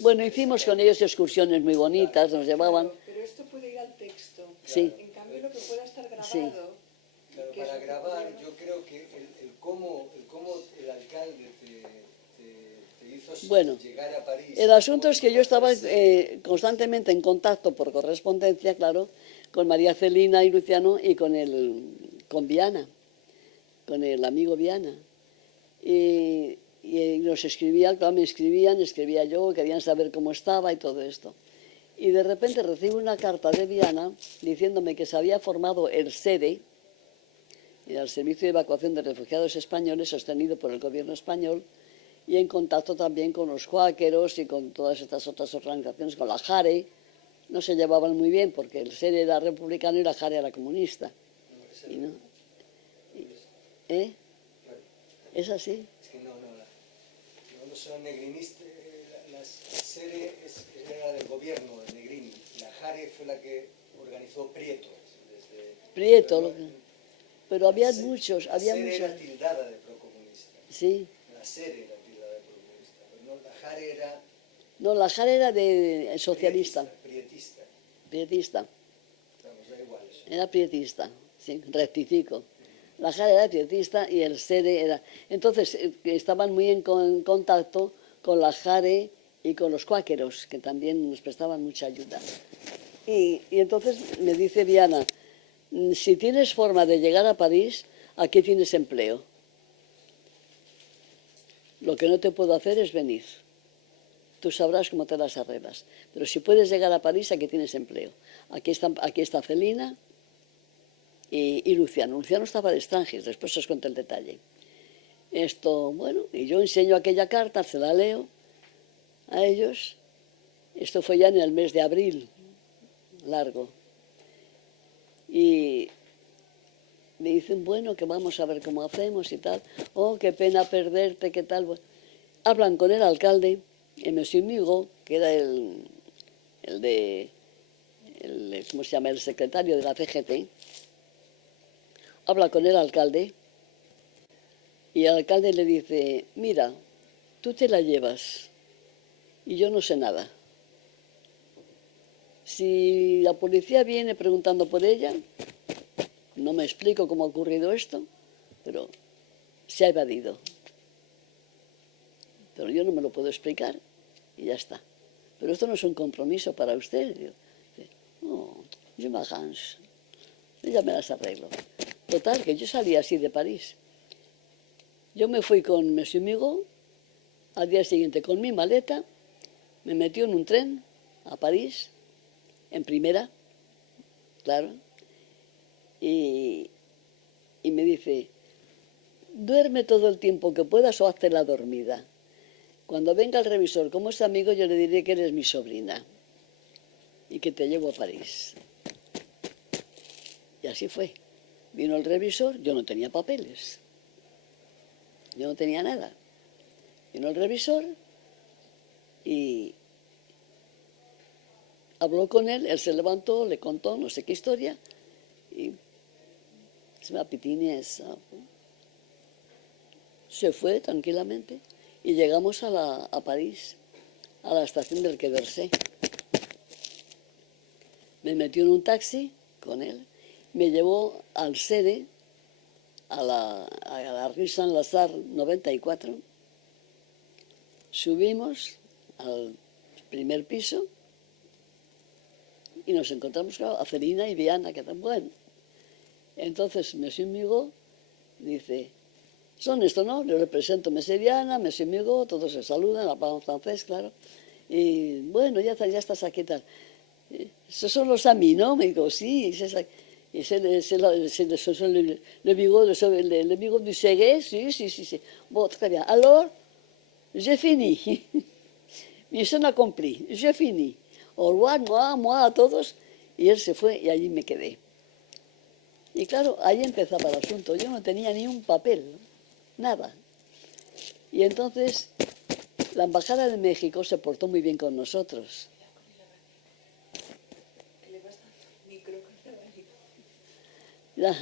Bueno, hicimos con ellos excursiones muy bonitas, nos llevaban. Claro, pero esto puede ir al texto. Sí. En cambio, lo que pueda estar grabado. Sí. Claro, que para es grabar, yo creo que el cómo el alcalde te hizo Bueno, llegar a París. el asunto es que yo estaba conocerse, constantemente en contacto por correspondencia, claro, con María Celina y Luciano y con Viana, con el amigo Viana. Y nos escribían, claro, me escribían, escribía yo, querían saber cómo estaba y todo esto. Y de repente recibo una carta de Viana diciéndome que se había formado el SERE, el Servicio de Evacuación de Refugiados Españoles, sostenido por el gobierno español, y en contacto también con los cuáqueros y con todas estas otras organizaciones, con la JARE. No se llevaban muy bien porque el SERE era republicano y la JARE era comunista. Y no, ¿eh? ¿Es así? Es que no son negrinistas. La SERE era del gobierno de Negrini. La JARE fue la que organizó Prieto. Prieto, pero había muchos. La SERE era tildada de procomunista. Sí. La SERE era tildada de procomunista. Pero no, la JARE era... No, la JARE era de socialista. Prietista. Prietista. Vamos, da igual eso. Era prietista, sí, rectifico. La JARE era prietista y el SERE era... Entonces, estaban muy en contacto con la JARE y con los cuáqueros, que también nos prestaban mucha ayuda. Y entonces me dice Viana, si tienes forma de llegar a París, aquí tienes empleo. Lo que no te puedo hacer es venir. Tú sabrás cómo te las arreglas. Pero si puedes llegar a París, aquí tienes empleo. Aquí está Celina y Luciano. Luciano estaba de extranjero, después os cuento el detalle. Esto, bueno, y yo enseño aquella carta, se la leo a ellos. Esto fue ya en el mes de abril, largo. Y me dicen, bueno, que vamos a ver cómo hacemos y tal. Oh, qué pena perderte, qué tal. Bueno, hablan con el alcalde, el Monsieur Migaud, que era ¿cómo se llama? El secretario de la CGT. Habla con el alcalde y el alcalde le dice, mira, tú te la llevas y yo no sé nada. Si la policía viene preguntando por ella, no me explico cómo ha ocurrido esto, pero se ha evadido. Pero yo no me lo puedo explicar y ya está. Pero esto no es un compromiso para usted. No, yo me arrange. Yo ya me las arreglo. Total, que yo salí así de París. Yo me fui con Monsieur Migaud, al día siguiente con mi maleta, me metió en un tren a París, en primera, claro, y me dice, duerme todo el tiempo que puedas o hazte la dormida. Cuando venga el revisor, como es amigo, yo le diré que eres mi sobrina y que te llevo a París. Y así fue. Vino el revisor, yo no tenía papeles, yo no tenía nada. Vino el revisor y habló con él se levantó, le contó no sé qué historia y se fue tranquilamente y llegamos a París, a la estación del Quai d'Orsay. Me metió en un taxi con él, me llevó al SERE, a la Rue Saint-Lazare 94. Subimos al primer piso y nos encontramos, claro, a Celina y Viana, que tan bueno. Entonces, Monsieur Migaud dice, son esto, ¿no? Yo le presento a Monsieur Viana, Monsieur Migaud, todos se saludan, hablan francés, claro. Y bueno, ya estás aquí y tal. Esos son los amis, ¿no? Me digo, sí, y c'est le Migaud du Ségué, sí. Bon, très bien. Alors, j'ai fini. Mission accomplie, j'ai fini. Au revoir, moi, a todos. Y él se fue y allí me quedé. Y claro, ahí empezaba el asunto. Yo no tenía ni un papel, nada. Y entonces la Embajada de México se portó muy bien con nosotros.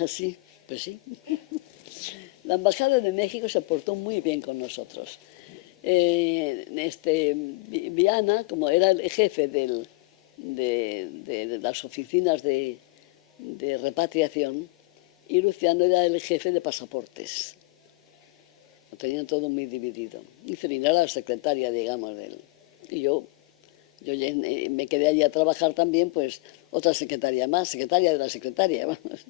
Sí, pues sí. La Embajada de México se portó muy bien con nosotros. Viana, como era el jefe de las oficinas de repatriación, y Luciano era el jefe de pasaportes. Lo tenían todo muy dividido. Y Celina era la secretaria, digamos, de él. Y yo me quedé allí a trabajar también, pues otra secretaria más, secretaria de la secretaria, vamos.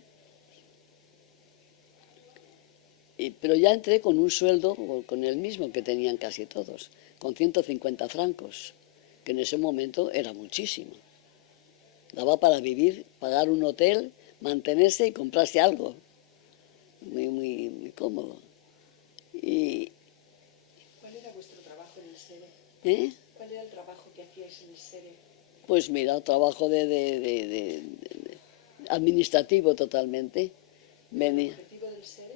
Pero ya entré con un sueldo, con el mismo que tenían casi todos, con 150 francos, que en ese momento era muchísimo. Daba para vivir, pagar un hotel, mantenerse y comprarse algo. Muy cómodo. ¿Cuál era vuestro trabajo en el SERE? ¿Cuál era el trabajo que hacíais en el SERE? Pues mira, trabajo administrativo totalmente. ¿El objetivo del SERE?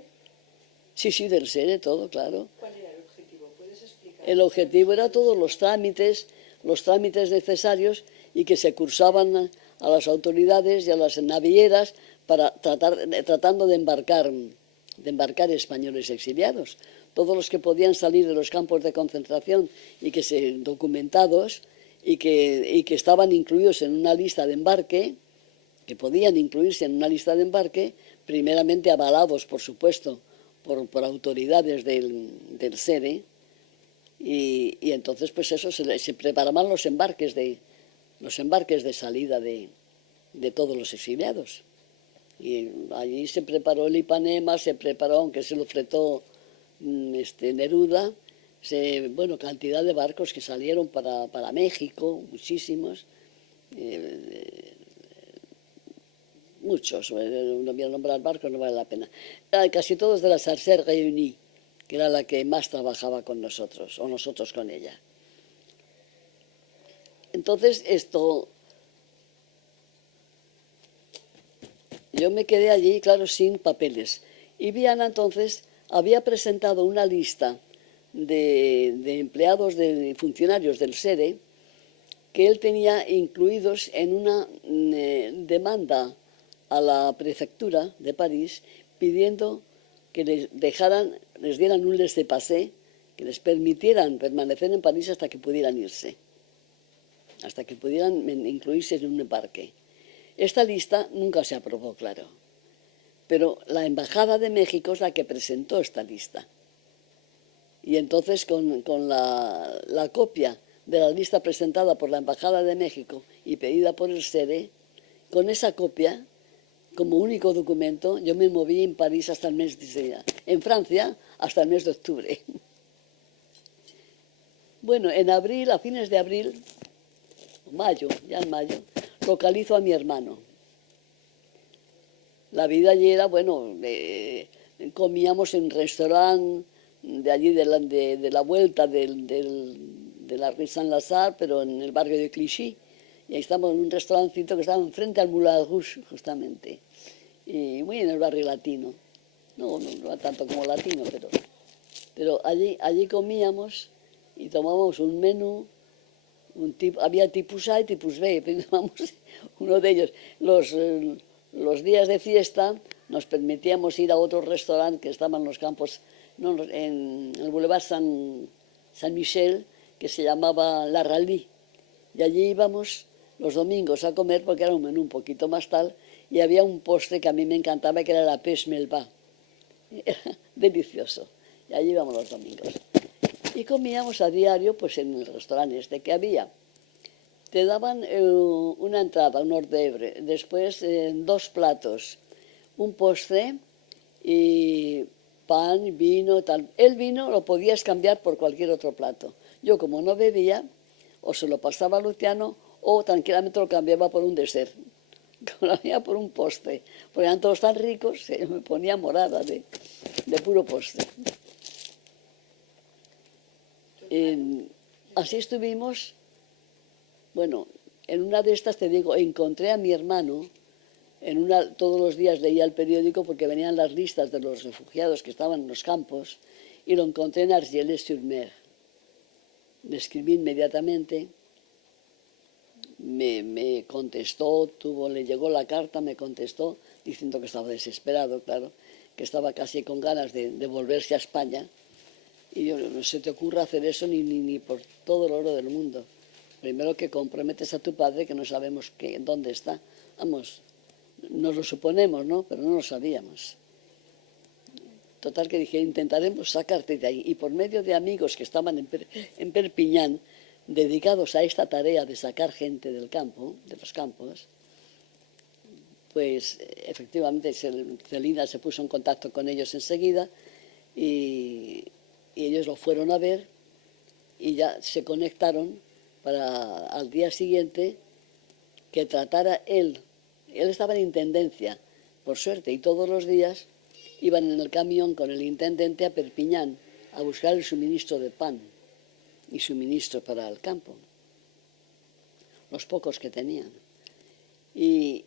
Sí, del SERE, todo, claro. ¿Cuál era el objetivo? ¿Puedes explicar? El objetivo era todos los trámites necesarios y que se cursaban a las autoridades y a las navieras para tratando de embarcar españoles exiliados. Todos los que podían salir de los campos de concentración y que se documentados y que estaban incluidos en una lista de embarque, que podían incluirse en una lista de embarque, primeramente avalados, por supuesto, por autoridades del SERE, y entonces pues eso, se preparaban los embarques de salida de todos los exiliados. Y allí se preparó el Ipanema, se preparó, aunque se lo fletó Neruda, cantidad de barcos que salieron para México, muchísimos, muchos, no voy a nombrar barcos, no vale la pena. Casi todos de la Sarcelles Réunie, que era la que más trabajaba con nosotros, o nosotros con ella. Entonces, yo me quedé allí, claro, sin papeles. Y Viana entonces había presentado una lista de empleados, de funcionarios del SERE, que él tenía incluidos en una demanda a la prefectura de París pidiendo que les dieran un laissez-passer, que les permitieran permanecer en París hasta que pudieran irse, hasta que pudieran incluirse en un embarque. Esta lista nunca se aprobó, claro, pero la Embajada de México es la que presentó esta lista. Y entonces con la copia de la lista presentada por la Embajada de México y pedida por el SERE, con esa copia, como único documento, yo me moví en París hasta el mes en Francia hasta el mes de octubre. Bueno, en abril, a fines de abril, ya en mayo, localizo a mi hermano. La vida allí era, comíamos en un restaurante de allí de la vuelta de la rue Saint-Lazare, pero en el barrio de Clichy. Y ahí estamos en un restaurancito que estaba enfrente al Moulin Rouge, justamente. Y muy en el barrio latino. No tanto como latino, pero allí comíamos y tomábamos un menú. Había tipus A y tipus B, tomamos uno de ellos. Los días de fiesta nos permitíamos ir a otro restaurante que estaba en los campos, en el Boulevard Saint-Michel, que se llamaba La Rallye. Y allí íbamos los domingos a comer porque era un menú un poquito más tal, y había un postre que a mí me encantaba, que era la pêche melba. Era delicioso. Y allí íbamos los domingos. Y comíamos a diario pues en el restaurante que había. Te daban una entrada, un hors d'oeuvre, después 2 platos, un postre y pan, vino, tal. El vino lo podías cambiar por cualquier otro plato. Yo, como no bebía, o se lo pasaba a Luciano o tranquilamente lo cambiaba por un dessert, lo cambiaba por un postre, porque eran todos tan ricos que me ponía morada de puro postre. Así estuvimos. Bueno, en una de estas, te digo, encontré a mi hermano, todos los días leía el periódico porque venían las listas de los refugiados que estaban en los campos, y lo encontré en Argelès-sur-Mer. Le escribí inmediatamente, me contestó, le llegó la carta, me contestó, diciendo que estaba desesperado, claro, que estaba casi con ganas de volverse a España, Y yo, no se te ocurra hacer eso ni por todo el oro del mundo. Primero que comprometes a tu padre, que no sabemos dónde está. Vamos, nos lo suponemos, ¿no? Pero no lo sabíamos. Total que dije, intentaremos sacarte de ahí. Y por medio de amigos que estaban en Perpiñán, dedicados a esta tarea de sacar gente del campo, de los campos, pues efectivamente Celina se puso en contacto con ellos enseguida y ellos lo fueron a ver y ya se conectaron para al día siguiente que tratara él. Él estaba en intendencia, por suerte, y todos los días iban en el camión con el intendente a Perpiñán a buscar el suministro de pan y suministro para el campo, los pocos que tenían. Y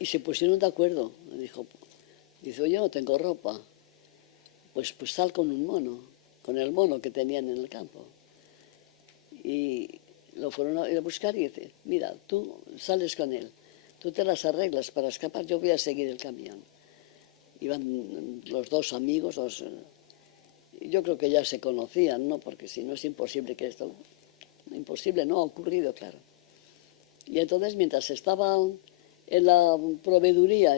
se pusieron de acuerdo. Dice, oye, no tengo ropa. Pues sal con un mono, con el mono que tenían en el campo. Y lo fueron a buscar y dice, mira, tú sales con él, tú te las arreglas para escapar, yo voy a seguir el camión. Iban los dos amigos, yo creo que ya se conocían, ¿no? Porque si no es imposible que esto... Imposible, no ha ocurrido, claro. Y entonces, mientras estaba en la proveeduría,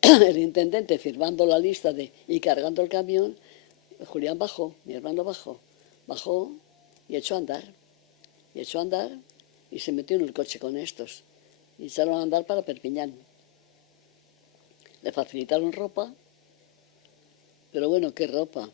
el intendente firmando la lista y cargando el camión, Julián bajó, mi hermano bajó y echó a andar. Y se metió en el coche con estos. Y echaron a andar para Perpiñán. Le facilitaron ropa, pero bueno, ¿qué ropa?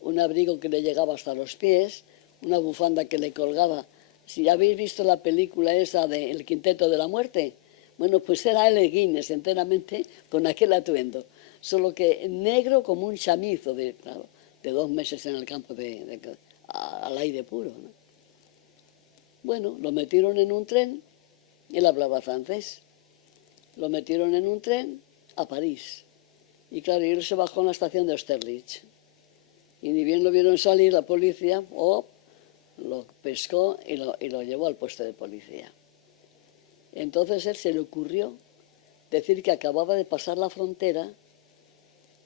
Un abrigo que le llegaba hasta los pies, una bufanda que le colgaba. Si habéis visto la película esa de El Quinteto de la Muerte, bueno, pues era L. Guinness enteramente con aquel atuendo, solo que negro como un chamizo de 2 meses en el campo al aire puro, ¿no? Bueno, lo metieron en un tren, él hablaba francés, lo metieron en un tren a París. Y claro, él se bajó en la estación de Austerlitz. Y ni bien lo vieron salir, la policía lo pescó y lo llevó al puesto de policía. Entonces él se le ocurrió decir que acababa de pasar la frontera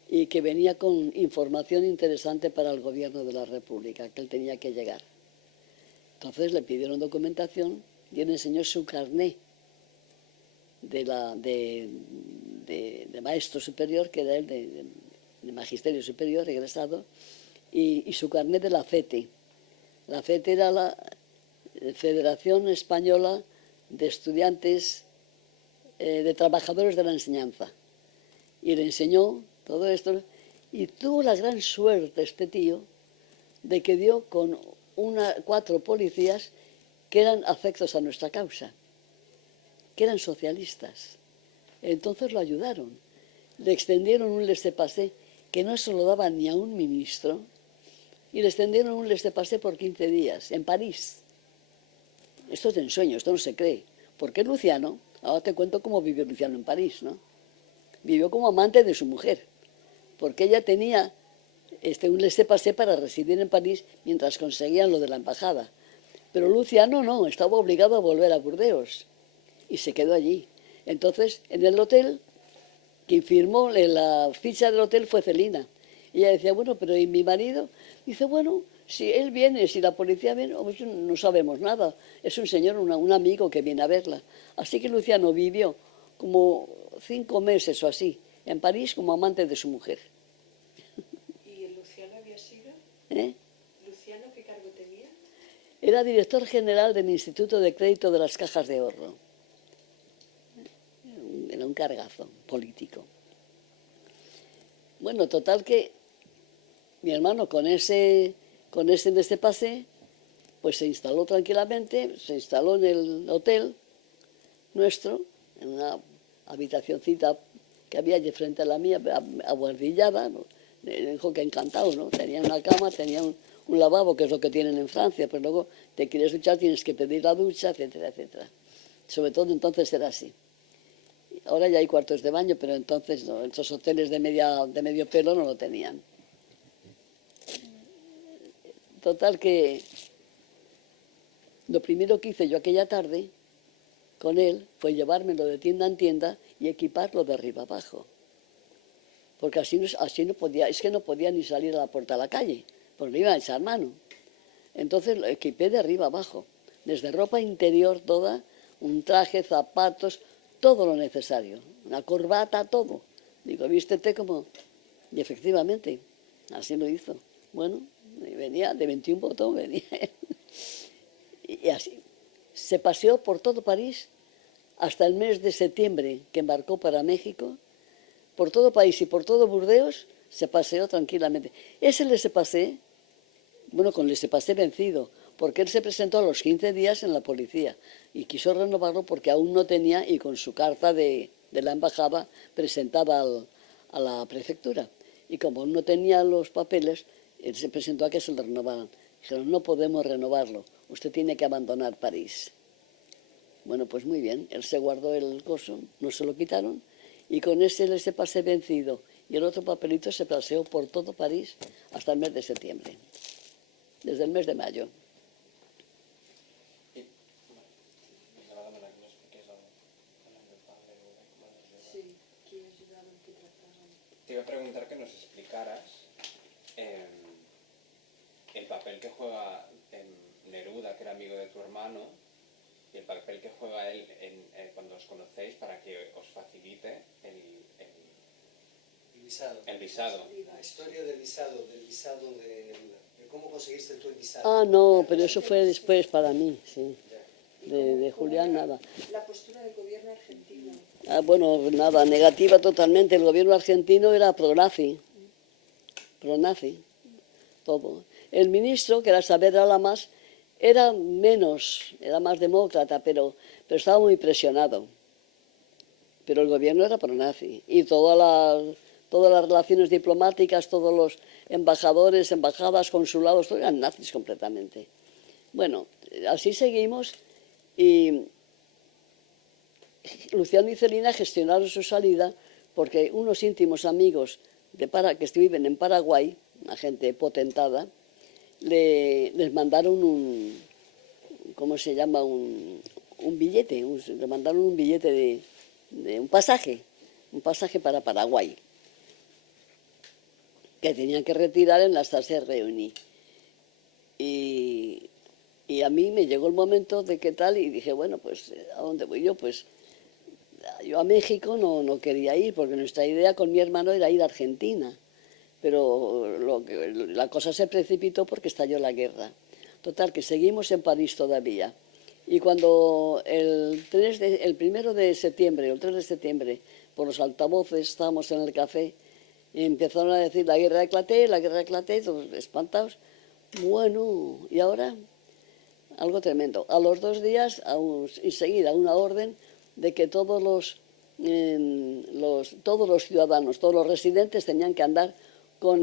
y que venía con información interesante para el gobierno de la República, que él tenía que llegar. Entonces le pidieron documentación y él enseñó su carné de maestro superior, que era el de magisterio superior, egresado, y su carnet de la FETE. La FETE era la Federación Española de Estudiantes, de Trabajadores de la Enseñanza. Y le enseñó todo esto, y tuvo la gran suerte este tío de que dio con 4 policías que eran afectos a nuestra causa, que eran socialistas. Entonces lo ayudaron, le extendieron un laissez-passer que no se lo daba ni a un ministro, y le extendieron un laissez-passer por 15 días, en París. Esto es de ensueño, esto no se cree. ¿Por qué Luciano? Ahora te cuento cómo vivió Luciano en París, ¿no? Vivió como amante de su mujer, porque ella tenía un laissez-passer para residir en París mientras conseguían lo de la embajada. Pero Luciano no, estaba obligado a volver a Burdeos y se quedó allí. Entonces, en el hotel, quien firmó la ficha del hotel fue Celina. Y ella decía, bueno, pero ¿y mi marido? Dice, bueno, si él viene, si la policía viene, pues no sabemos nada. Es un señor, un amigo que viene a verla. Así que Luciano vivió como 5 meses o así en París como amante de su mujer. ¿Y el Luciano había sido? ¿Luciano qué cargo tenía? Era director general del Instituto de Crédito de las Cajas de Ahorro. Era un cargazo político. Bueno, total que mi hermano con ese pase, pues se instaló tranquilamente, se instaló en el hotel nuestro, en una habitacioncita que había allí frente a la mía, abuhardillada, ¿no? Le dijo que encantado, ¿no? Tenía una cama, tenía un lavabo, que es lo que tienen en Francia, pero luego te quieres duchar, tienes que pedir la ducha, etcétera, etcétera. Sobre todo entonces era así. Ahora ya hay cuartos de baño, pero entonces no, estos hoteles de medio pelo no lo tenían. Total que lo primero que hice yo aquella tarde con él fue llevármelo de tienda en tienda y equiparlo de arriba abajo. porque así no podía, es que no podía ni salir a la puerta de la calle, porque le iban a echar mano. Entonces lo equipé de arriba abajo, desde ropa interior toda, un traje, zapatos, todo lo necesario, una corbata, todo. Digo, vístete como... Y efectivamente, así lo hizo. Bueno, y venía de 21 botón, venía. Y así, se paseó por todo París hasta el mes de septiembre, que embarcó para México. Por todo París y por todo Burdeos se paseó tranquilamente. Ese laissez-passer, bueno, con laissez-passer vencido, porque él se presentó a los 15 días en la policía y quiso renovarlo porque aún no tenía, y con su carta de la embajada presentada a la prefectura. Y como no tenía los papeles, él se presentó a que se lo renovaran. Dijeron, no podemos renovarlo, usted tiene que abandonar París. Bueno, pues muy bien, él se guardó el coso, no se lo quitaron, y con ese laissez-passer vencido y el otro papelito se paseó por todo París hasta el mes de septiembre, desde el mes de mayo. Te iba a preguntar que nos explicaras el papel que juega Neruda, que era amigo de tu hermano, y el papel que juega él cuando os conocéis para que os facilite el visado. La historia del visado de Neruda. De cómo conseguiste tú el visado. Ah, no, pero eso fue después para mí, sí. De Julián, nada. La postura del gobierno argentino. Ah, bueno, nada, negativa totalmente. El gobierno argentino era pro-nazi, todo. El ministro, que era Saavedra Lamas, era más demócrata, pero estaba muy presionado. Pero el gobierno era pro-nazi y todas las relaciones diplomáticas, todos los embajadores, embajadas, consulados, todos eran nazis completamente. Bueno, así seguimos y Luciano y Celina gestionaron su salida porque unos íntimos amigos que viven en Paraguay, una gente potentada, les mandaron un billete, le mandaron un billete de un pasaje para Paraguay, que tenían que retirar en la estancia de Reuni. Y a mí me llegó el momento de qué tal y dije, bueno, pues, ¿a dónde voy yo? Pues yo a México no quería ir, porque nuestra idea con mi hermano era ir a Argentina, pero la cosa se precipitó porque estalló la guerra. Total, que seguimos en París todavía. Y cuando el 1 de septiembre, el 3 de septiembre, por los altavoces, estábamos en el café, empezaron a decir la guerra eclaté, todos espantados. Bueno, ¿y ahora? Algo tremendo. A los 2 días, enseguida, una orden de que todos los ciudadanos, todos los residentes tenían que andar con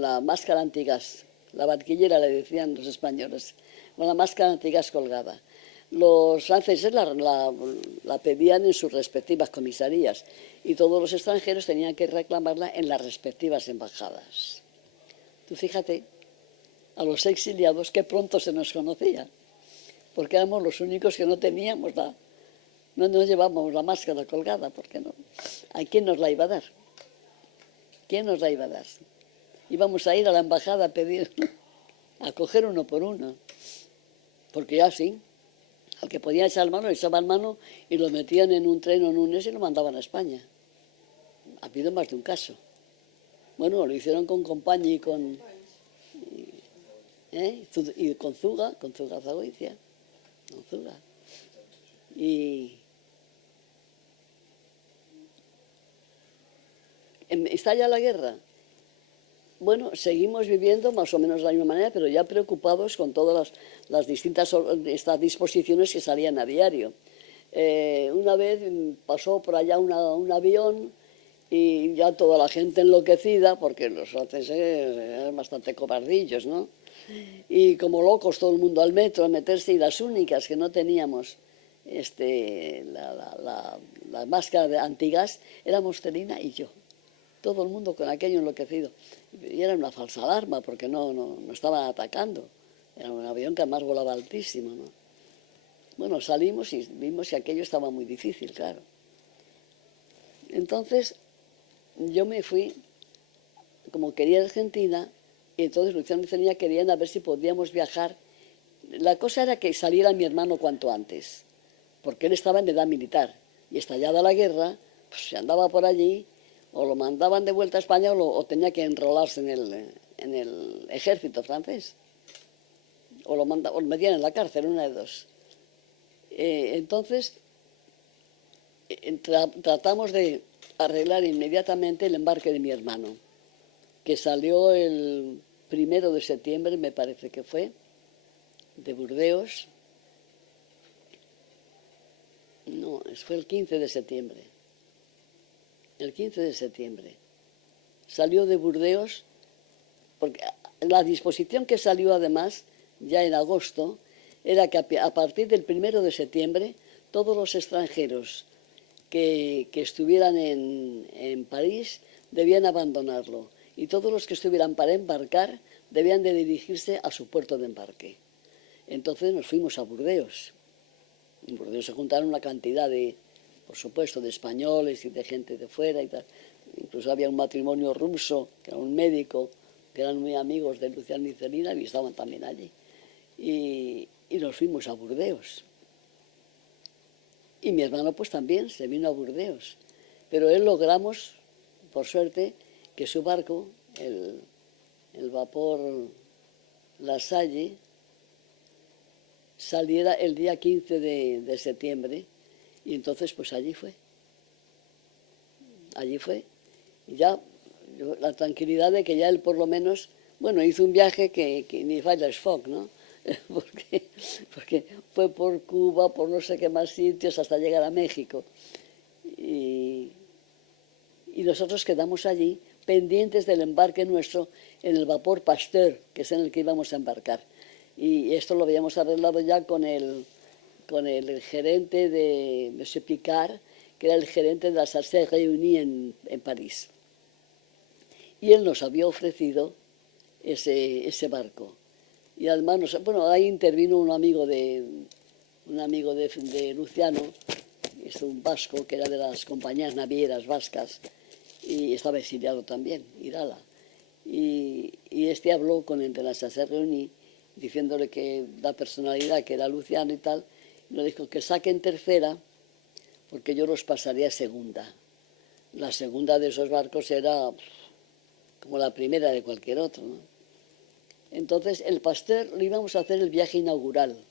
la máscara antigas, la barquillera le decían los españoles, con la máscara antigas colgada. Los franceses la pedían en sus respectivas comisarías y todos los extranjeros tenían que reclamarla en las respectivas embajadas. Tú fíjate, a los exiliados que pronto se nos conocía, porque éramos los únicos que no teníamos no llevábamos la máscara colgada, porque no. ¿A quién nos la iba a dar? ¿Quién nos la iba a dar? Íbamos a ir a la embajada a pedir, a coger uno por uno, porque ya sí, al que podía echar mano, le echaban mano y lo metían en un tren o en un y lo mandaban a España. Ha habido más de un caso. Bueno, lo hicieron con Compañía y con Zuga Zagoitia, con Zuga. Y estalla la guerra. Bueno, seguimos viviendo más o menos de la misma manera, pero ya preocupados con todas las distintas estas disposiciones que salían a diario. Una vez pasó por allá un avión y ya toda la gente enloquecida, porque los franceses eran bastante cobardillos, ¿no? Y como locos todo el mundo al metro a meterse, y las únicas que no teníamos la máscara de antigas éramos Celina y yo. Todo el mundo con aquello enloquecido. Y era una falsa alarma porque no estaban atacando. Era un avión que además volaba altísimo, ¿no? Bueno, salimos y vimos que aquello estaba muy difícil, claro. Entonces, yo me fui, como quería Argentina, y entonces Luciano y Celina querían a ver si podíamos viajar. La cosa era que saliera mi hermano cuanto antes, porque él estaba en edad militar, y estallada la guerra, pues se andaba por allí, o lo mandaban de vuelta a España o tenía que enrolarse en el ejército francés, o lo metían en la cárcel, una de dos. Entonces, tratamos de arreglar inmediatamente el embarque de mi hermano, que salió el 1 de septiembre, me parece que fue, de Burdeos. No, fue el 15 de septiembre. El 15 de septiembre. Salió de Burdeos, porque la disposición que salió además, ya en agosto, era que a partir del 1 de septiembre todos los extranjeros que estuvieran en París debían abandonarlo, y todos los que estuvieran para embarcar debían de dirigirse a su puerto de embarque. Entonces nos fuimos a Burdeos. En Burdeos se juntaron una cantidad de, por supuesto, de españoles y de gente de fuera y tal. Incluso había un matrimonio ruso, que era un médico, que eran muy amigos de Luciano y Celina, y estaban también allí. Y nos fuimos a Burdeos. Y mi hermano pues también se vino a Burdeos. Pero él logramos, por suerte, que su barco, el vapor La Salle, saliera el día 15 de septiembre, y entonces pues allí fue. Allí fue. Y ya la tranquilidad de que ya él por lo menos, bueno, hizo un viaje que ni Fires Fog, ¿no? Porque fue por Cuba, por no sé qué más sitios, hasta llegar a México. Y nosotros quedamos allí pendientes del embarque nuestro en el vapor Pasteur, que es en el que íbamos a embarcar. Y esto lo habíamos arreglado ya con el gerente de Monsieur Picard, que era el gerente de la Sarcelles Réunie en París. Y él nos había ofrecido ese barco. Y además, bueno, ahí intervino un amigo de Luciano, es un vasco que era de las compañías navieras vascas, y estaba exiliado también, Irala. Y este habló con el de la Sarcelles Réunie, diciéndole que la personalidad que era Luciano y tal, y nos dijo que saquen tercera, porque yo los pasaría a segunda. La segunda de esos barcos era como la primera de cualquier otro, ¿no? Entonces, el Pasteur lo íbamos a hacer el viaje inaugural.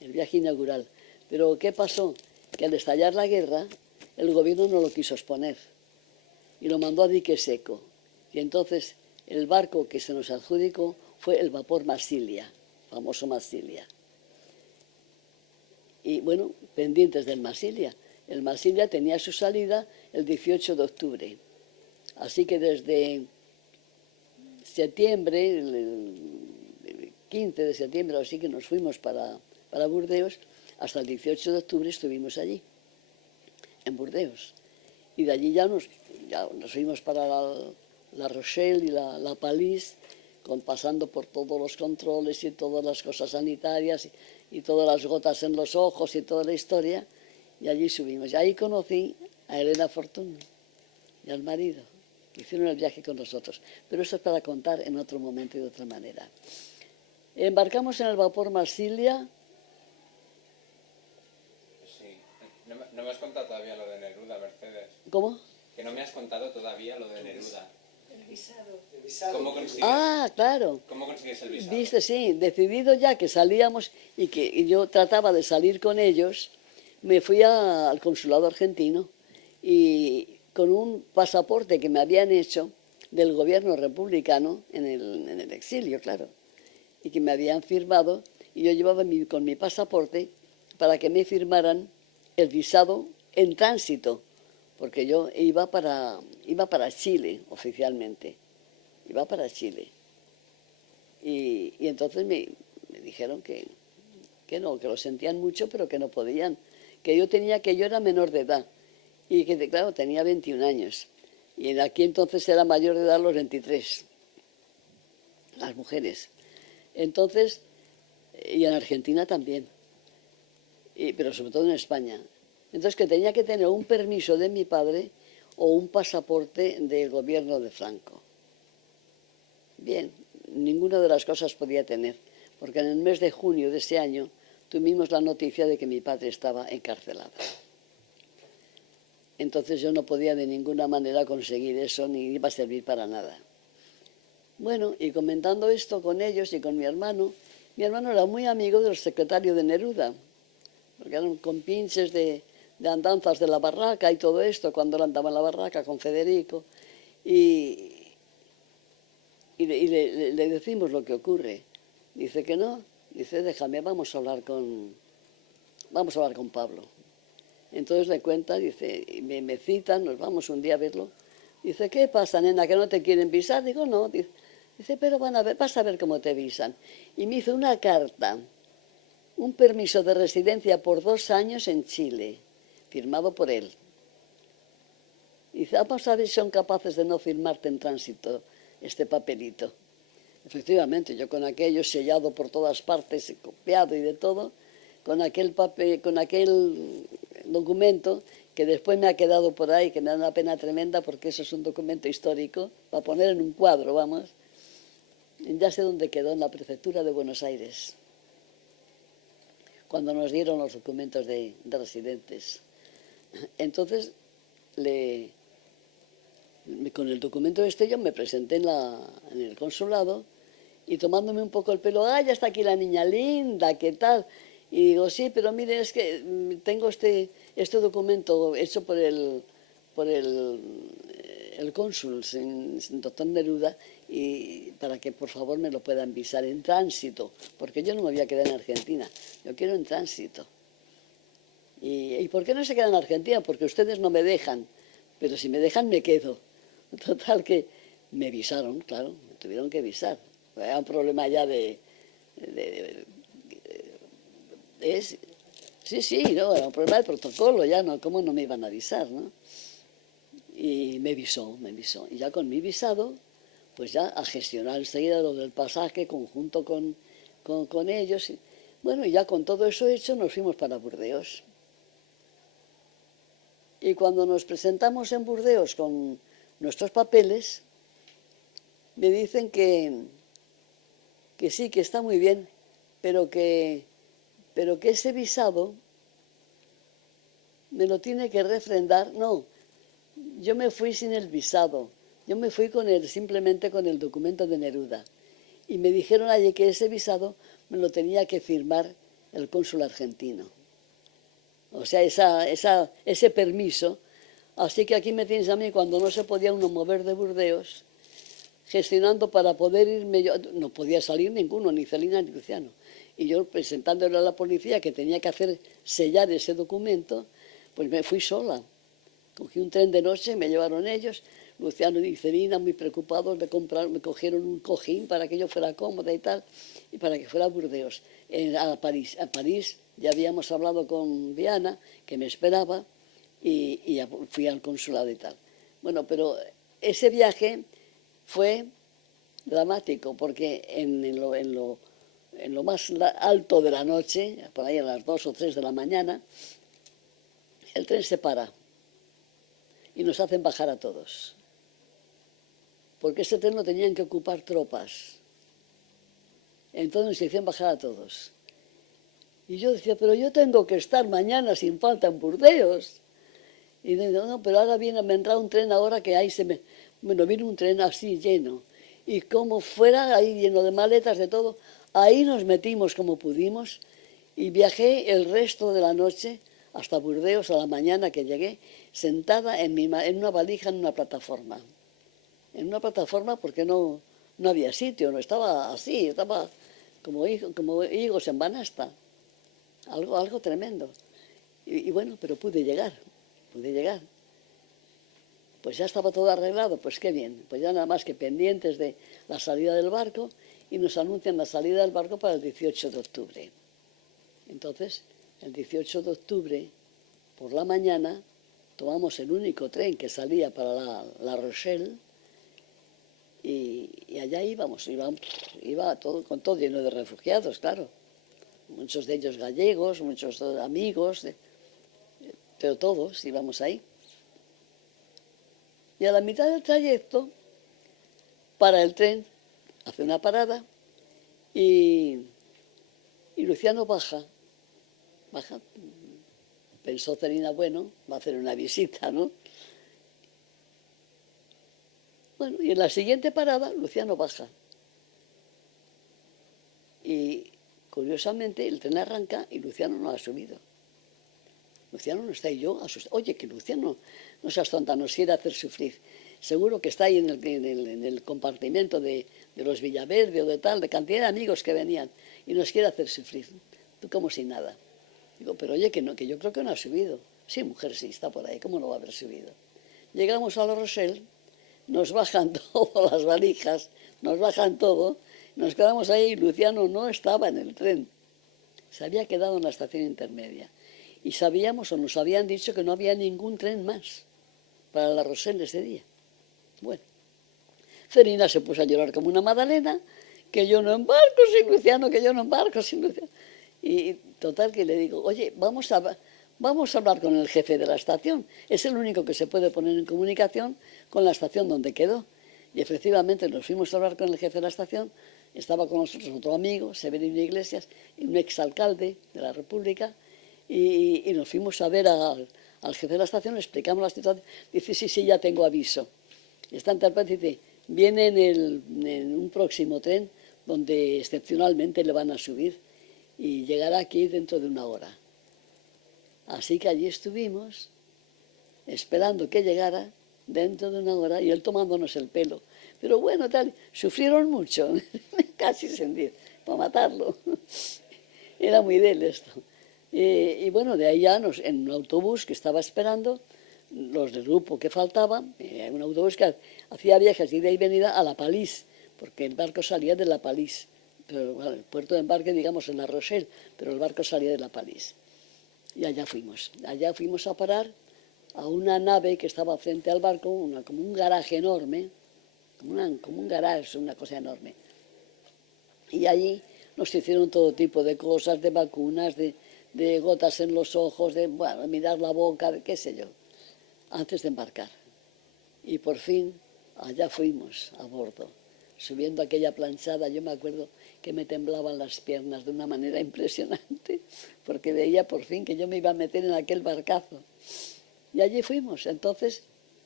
El viaje inaugural. Pero, ¿qué pasó? Que al estallar la guerra, el gobierno no lo quiso exponer y lo mandó a dique seco. Y entonces, el barco que se nos adjudicó fue el vapor Marsilia, famoso Marsilia. Y bueno, pendientes del Marsilia. El Marsilia tenía su salida el 18 de octubre. Así que desde septiembre, el 15 de septiembre, así que nos fuimos para Burdeos, hasta el 18 de octubre estuvimos allí, en Burdeos. Y de allí ya nos fuimos para la Rochelle y la Palisse, pasando por todos los controles y todas las cosas sanitarias y todas las gotas en los ojos y toda la historia, y allí subimos. Y ahí conocí a Elena Fortuny y al marido, que hicieron el viaje con nosotros. Pero eso es para contar en otro momento y de otra manera. Embarcamos en el vapor Marsilia. Sí. No me has contado todavía lo de Neruda, Mercedes. ¿Cómo? Que no me has contado todavía lo de Neruda. El visado. ¿Cómo consigues? Ah, claro. ¿Cómo consigues el visado? Viste, sí, decidido ya que salíamos y yo trataba de salir con ellos, me fui al consulado argentino y con un pasaporte que me habían hecho del gobierno republicano en el exilio, claro, y que me habían firmado, y yo llevaba con mi pasaporte para que me firmaran el visado en tránsito, porque yo iba para Chile oficialmente, iba para Chile. Y entonces me dijeron que no, que lo sentían mucho, pero que no podían, que yo era menor de edad, y que claro, tenía 21 años, y aquí entonces era mayor de edad los 23, las mujeres. Entonces, y en Argentina también, pero sobre todo en España. Entonces, que tenía que tener un permiso de mi padre o un pasaporte del gobierno de Franco. Bien, ninguna de las cosas podía tener, porque en el mes de junio de ese año tuvimos la noticia de que mi padre estaba encarcelado. Entonces yo no podía de ninguna manera conseguir eso, ni iba a servir para nada. Bueno, y comentando esto con ellos y con mi hermano era muy amigo del secretario de Neruda, porque eran compinches de andanzas de la barraca y todo esto, cuando él andaba en la barraca con Federico, y le decimos lo que ocurre. Dice que no, dice, déjame, vamos a hablar con Pablo. Entonces le cuenta, dice, y me citan, nos vamos un día a verlo. Dice, ¿qué pasa, nena, que no te quieren visar? Digo, no. Dice, pero vas a ver cómo te visan. Y me hizo una carta, un permiso de residencia por 2 años en Chile, firmado por él. Dice, vamos a ver si son capaces de no firmarte en tránsito este papelito. Efectivamente, yo con aquello sellado por todas partes, copiado y de todo, con aquel documento que después me ha quedado por ahí, que me da una pena tremenda porque eso es un documento histórico, para poner en un cuadro, vamos. Ya sé dónde quedó, en la prefectura de Buenos Aires, cuando nos dieron los documentos de residentes. Entonces, con el documento este yo me presenté en el consulado y tomándome un poco el pelo, ya está aquí la niña linda, ¿qué tal? Y digo, sí, pero mire, es que tengo este documento hecho por el cónsul, el doctor Neruda, y para que por favor me lo puedan visar en tránsito, porque yo no me voy a quedar en Argentina, yo quiero en tránsito. ¿Y por qué no se quedan en Argentina? Porque ustedes no me dejan, pero si me dejan me quedo. Total que me visaron, claro, me tuvieron que visar. Era un problema ya sí, no, era un problema de protocolo ya, ¿no? ¿Cómo no me iban a avisar, no? Y me visó. Y ya con mi visado, pues ya a gestionar enseguida lo del pasaje, conjunto con ellos. Bueno, y ya con todo eso hecho, nos fuimos para Burdeos. Y cuando nos presentamos en Burdeos con nuestros papeles, me dicen que sí, que está muy bien, pero que ese visado me lo tiene que refrendar. No, yo me fui sin el visado, yo me fui simplemente con el documento de Neruda. Y me dijeron allí que ese visado me lo tenía que firmar el cónsul argentino. O sea, ese permiso. Así que aquí me tienes a mí cuando no se podía uno mover de Burdeos, gestionando para poder irme yo. No podía salir ninguno, ni Celina ni Luciano. Y yo presentándole a la policía que tenía que hacer sellar ese documento, pues me fui sola. Cogí un tren de noche, me llevaron ellos, Luciano y Celina muy preocupados me cogieron un cojín para que yo fuera cómoda y tal, y para que fuera a Burdeos. A París ya habíamos hablado con Viana, que me esperaba, y fui al consulado y tal. Bueno, pero ese viaje fue dramático, porque en lo más alto de la noche, por ahí a las 2 o 3 de la mañana, el tren se para y nos hacen bajar a todos. Porque ese tren lo tenían que ocupar tropas. Entonces nos hicieron bajar a todos. Y yo decía, pero yo tengo que estar mañana sin falta en Burdeos. Y digo, no, pero ahora vendrá un tren ahora que ahí Bueno, vino un tren así lleno. Y como fuera ahí lleno de maletas, de todo, ahí nos metimos como pudimos y viajé el resto de la noche hasta Burdeos a la mañana que llegué, sentada en una valija en una plataforma. En una plataforma porque no había sitio, no estaba así, estaba como higos en banasta. Algo tremendo. Y bueno, pero pude llegar. Pues ya estaba todo arreglado, pues qué bien. Pues ya nada más que pendientes de la salida del barco y nos anuncian la salida del barco para el 18 de octubre. Entonces, el 18 de octubre, por la mañana, tomamos el único tren que salía para La Rochelle y allá iba todo, con todo lleno de refugiados, claro. Muchos de ellos gallegos, muchos amigos, pero todos íbamos ahí. Y a la mitad del trayecto, para el tren, hace una parada y Luciano baja. Pensó Celina, bueno, va a hacer una visita, ¿no? Bueno, y en la siguiente parada, Luciano baja. Y curiosamente, el tren arranca y Luciano no ha subido. Luciano no está, y yo asustado. Oye, que Luciano, no seas tonta, nos quiere hacer sufrir. Seguro que está ahí en el compartimento de los Villaverde o de tal, de cantidad de amigos que venían, y nos quiere hacer sufrir. Tú como si nada. Digo, pero oye, que no, que yo creo que no ha subido. Sí, mujer, sí, está por ahí, ¿cómo no va a haber subido? Llegamos a La Rochelle, nos bajan todas las valijas, nos bajan todo, nos quedamos ahí y Luciano no estaba en el tren. Se había quedado en la estación intermedia. Y sabíamos o nos habían dicho que no había ningún tren más para La Rochelle ese día. Bueno, Celina se puso a llorar como una magdalena, que yo no embarco sin Luciano, que yo no embarco sin Luciano. Y total que le digo, oye, vamos a hablar con el jefe de la estación. Es el único que se puede poner en comunicación con la estación donde quedó. Y efectivamente nos fuimos a hablar con el jefe de la estación. Estaba con nosotros otro amigo, Severino Iglesias, un exalcalde de la República, y nos fuimos a ver al jefe de la estación, le explicamos la situación. Dice, sí, ya tengo aviso. Y esta intérprete dice, viene en un próximo tren donde excepcionalmente le van a subir y llegará aquí dentro de una hora. Así que allí estuvimos esperando que llegara dentro de una hora y él tomándonos el pelo. Pero bueno, tal, sufrieron mucho, casi sentir, para matarlo. Era muy de él esto. Y bueno, de ahí ya en un autobús que estaba esperando, los del grupo que faltaban, un autobús que hacía viajes de ida y venida a La Palisse, porque el barco salía de La Palisse. Pero, bueno, el puerto de embarque, digamos, en La Rochelle, pero el barco salía de La Palisse. Y allá fuimos a parar a una nave que estaba frente al barco, como un garaje enorme, como un garage, una cosa enorme. Y allí nos hicieron todo tipo de cosas, de vacunas, de gotas en los ojos, de mirar la boca, de qué sé yo, antes de embarcar. Y por fin, allá fuimos, a bordo. Subiendo aquella planchada, yo me acuerdo que me temblaban las piernas de una manera impresionante, porque veía por fin que yo me iba a meter en aquel barcazo. Y allí fuimos. Entonces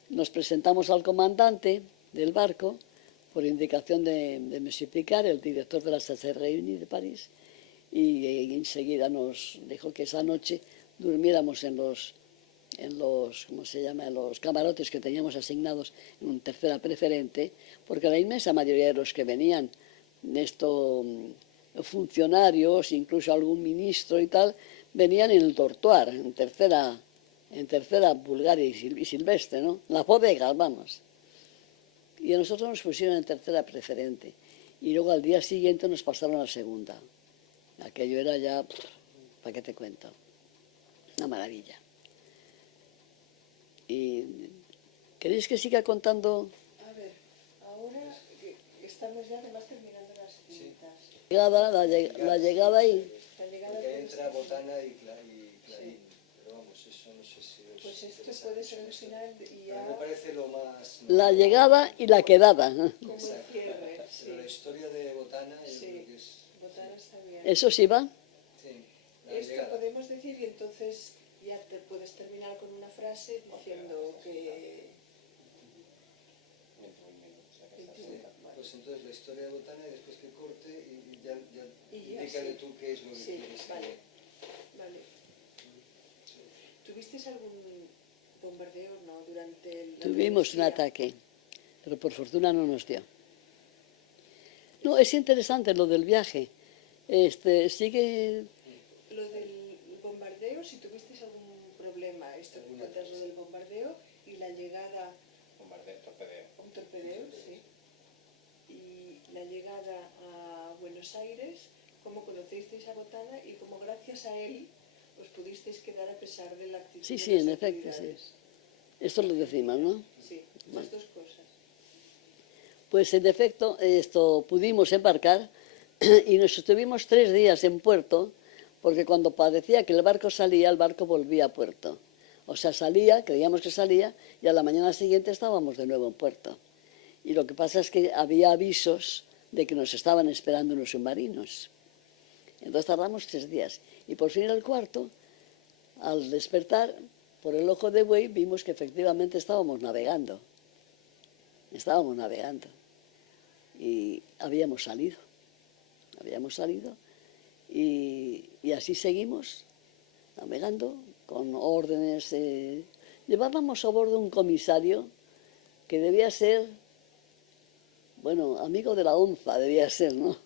nos presentamos al comandante del barco, por indicación de Monsieur Picard, el director de la Station Réunie de París, y enseguida nos dijo que esa noche durmiéramos en los ¿cómo se llama?, en los camarotes que teníamos asignados en tercera preferente, porque la inmensa mayoría de los que venían, funcionarios, incluso algún ministro y tal, venían en el dortoir, en tercera vulgar y silvestre, ¿no? Las bodegas, vamos. Y a nosotros nos pusieron en tercera preferente. Y luego al día siguiente nos pasaron a segunda. Aquello era ya, ¿para qué te cuento? Una maravilla. ¿Y queréis que siga contando? A ver, ahora que estamos ya además terminando las citas. La llegada y... La llegada Porque puede entra ser- Botana y Clarín, pero vamos, eso no sé si es Pues esto interesante. puede ser el final y Pero ya me parece lo más... La llegada y la quedada. como el cierre. Sí, Pero la historia de Botana yo sí. creo que es... Botana está bien. ¿Eso sí va? Sí, la Esto llegada. podemos decir y entonces ya te puedes terminar con una frase diciendo que... Pues entonces la historia de Botana y después que corte y ya Y ya, indícale sí. tú qué es lo que Sí, quieres que... vale. ¿Tuvisteis algún bombardeo no durante el... la Tuvimos un travesía? ataque, pero por fortuna no nos dio. No, es interesante lo del viaje. Sigue... Lo del bombardeo, si tuvisteis algún problema, esto que cuentas lo del bombardeo y la llegada, Bombardeo, torpedeo. un torpedeo, sí, y la llegada a Buenos Aires, cómo conocisteis a Botana y cómo gracias a él os pudisteis quedar a pesar de la actitud Sí, de sí, las en efecto, sí. autoridades. Esto lo decimos, ¿no? Sí, las dos cosas. Pues en efecto, pudimos embarcar y nos estuvimos 3 días en puerto, porque cuando parecía que el barco salía, el barco volvía a puerto. O sea, salía, creíamos que salía, y a la mañana siguiente estábamos de nuevo en puerto. Y lo que pasa es que había avisos de que nos estaban esperando unos submarinos. Entonces tardamos 3 días. Y por fin el cuarto, al despertar, por el ojo de buey, vimos que efectivamente estábamos navegando. Estábamos navegando. Y habíamos salido. Y así seguimos navegando con órdenes. Llevábamos a bordo un comisario que debía ser, bueno, amigo de la onza debía ser, ¿no?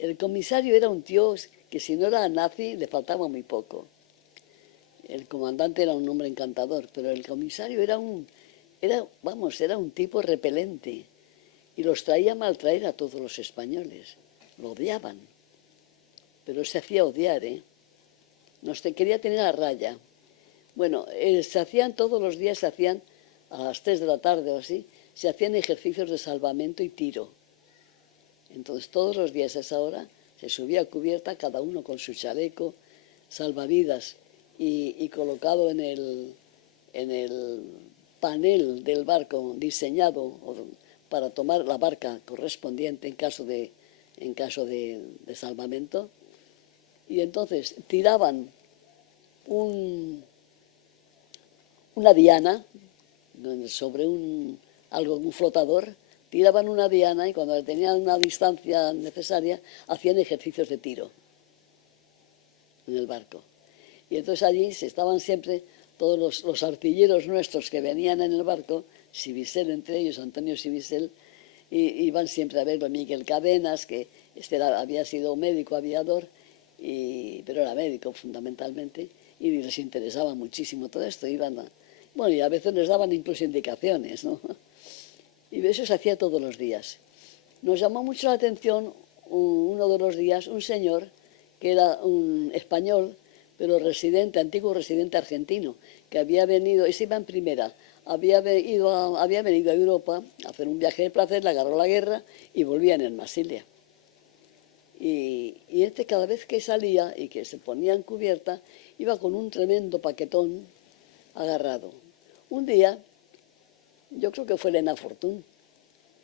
El comisario era un tío que si no era nazi le faltaba muy poco. El comandante era un hombre encantador, pero el comisario era un tipo repelente y los traía a maltraer a todos los españoles. Lo odiaban, pero se hacía odiar, ¿eh? Nos quería tener a raya. Bueno, se hacían todos los días, a las 3 de la tarde o así, se hacían ejercicios de salvamento y tiro. Entonces todos los días a esa hora se subía a cubierta, cada uno con su chaleco, salvavidas, y colocado en el panel del barco diseñado para tomar la barca correspondiente en caso de salvamento. Y entonces tiraban una diana sobre un flotador, tiraban una diana y cuando tenían una distancia necesaria hacían ejercicios de tiro en el barco. Y entonces allí estaban siempre todos los artilleros nuestros que venían en el barco, Sibisel entre ellos, Antonio Sibisel, y iban siempre a verlo. Miguel Cadenas, que había sido médico aviador, pero era médico fundamentalmente, y les interesaba muchísimo todo esto. Y a veces les daban incluso indicaciones, ¿no? Y eso se hacía todos los días. Nos llamó mucho la atención uno de los días un señor que era un español, pero antiguo residente argentino, que había venido, ese iba en primera, había venido a Europa a hacer un viaje de placer, le agarró la guerra y volvía en Marsilia. Y cada vez que salía y que se ponía en cubierta, iba con un tremendo paquetón agarrado. Un día, yo creo que fue Elena Fortún,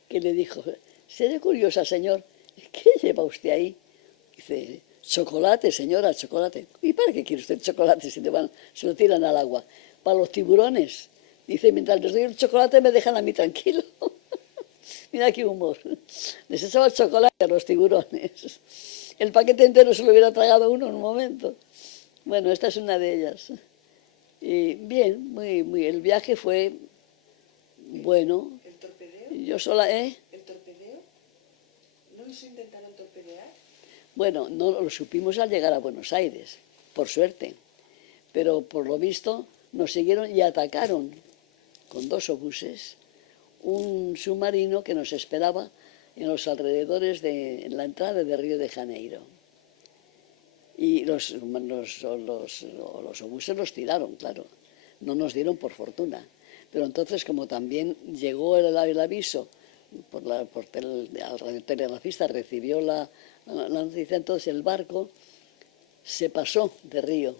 que le dijo: seré curiosa, señor, ¿qué lleva usted ahí? Dice: chocolate, señora, chocolate. ¿Y para qué quiere usted chocolate si se lo tiran al agua? Para los tiburones. Dice: mientras les doy el chocolate me dejan a mí tranquilo. Mira qué humor. Les echaba el chocolate a los tiburones. El paquete entero se lo hubiera tragado uno en un momento. Bueno, esta es una de ellas. Y bien, el viaje fue bueno. ¿El torpedeo? Yo sola, ¿El torpedeo? ¿No se intentaron torpedear? Bueno, no lo supimos al llegar a Buenos Aires, por suerte. Pero por lo visto nos siguieron y atacaron con 2 obuses un submarino que nos esperaba en los alrededores en la entrada de Río de Janeiro. Y los obuses los tiraron, claro. No nos dieron por fortuna. Pero entonces, como también llegó el aviso, el radiotelegrafista recibió la noticia, entonces el barco se pasó de río,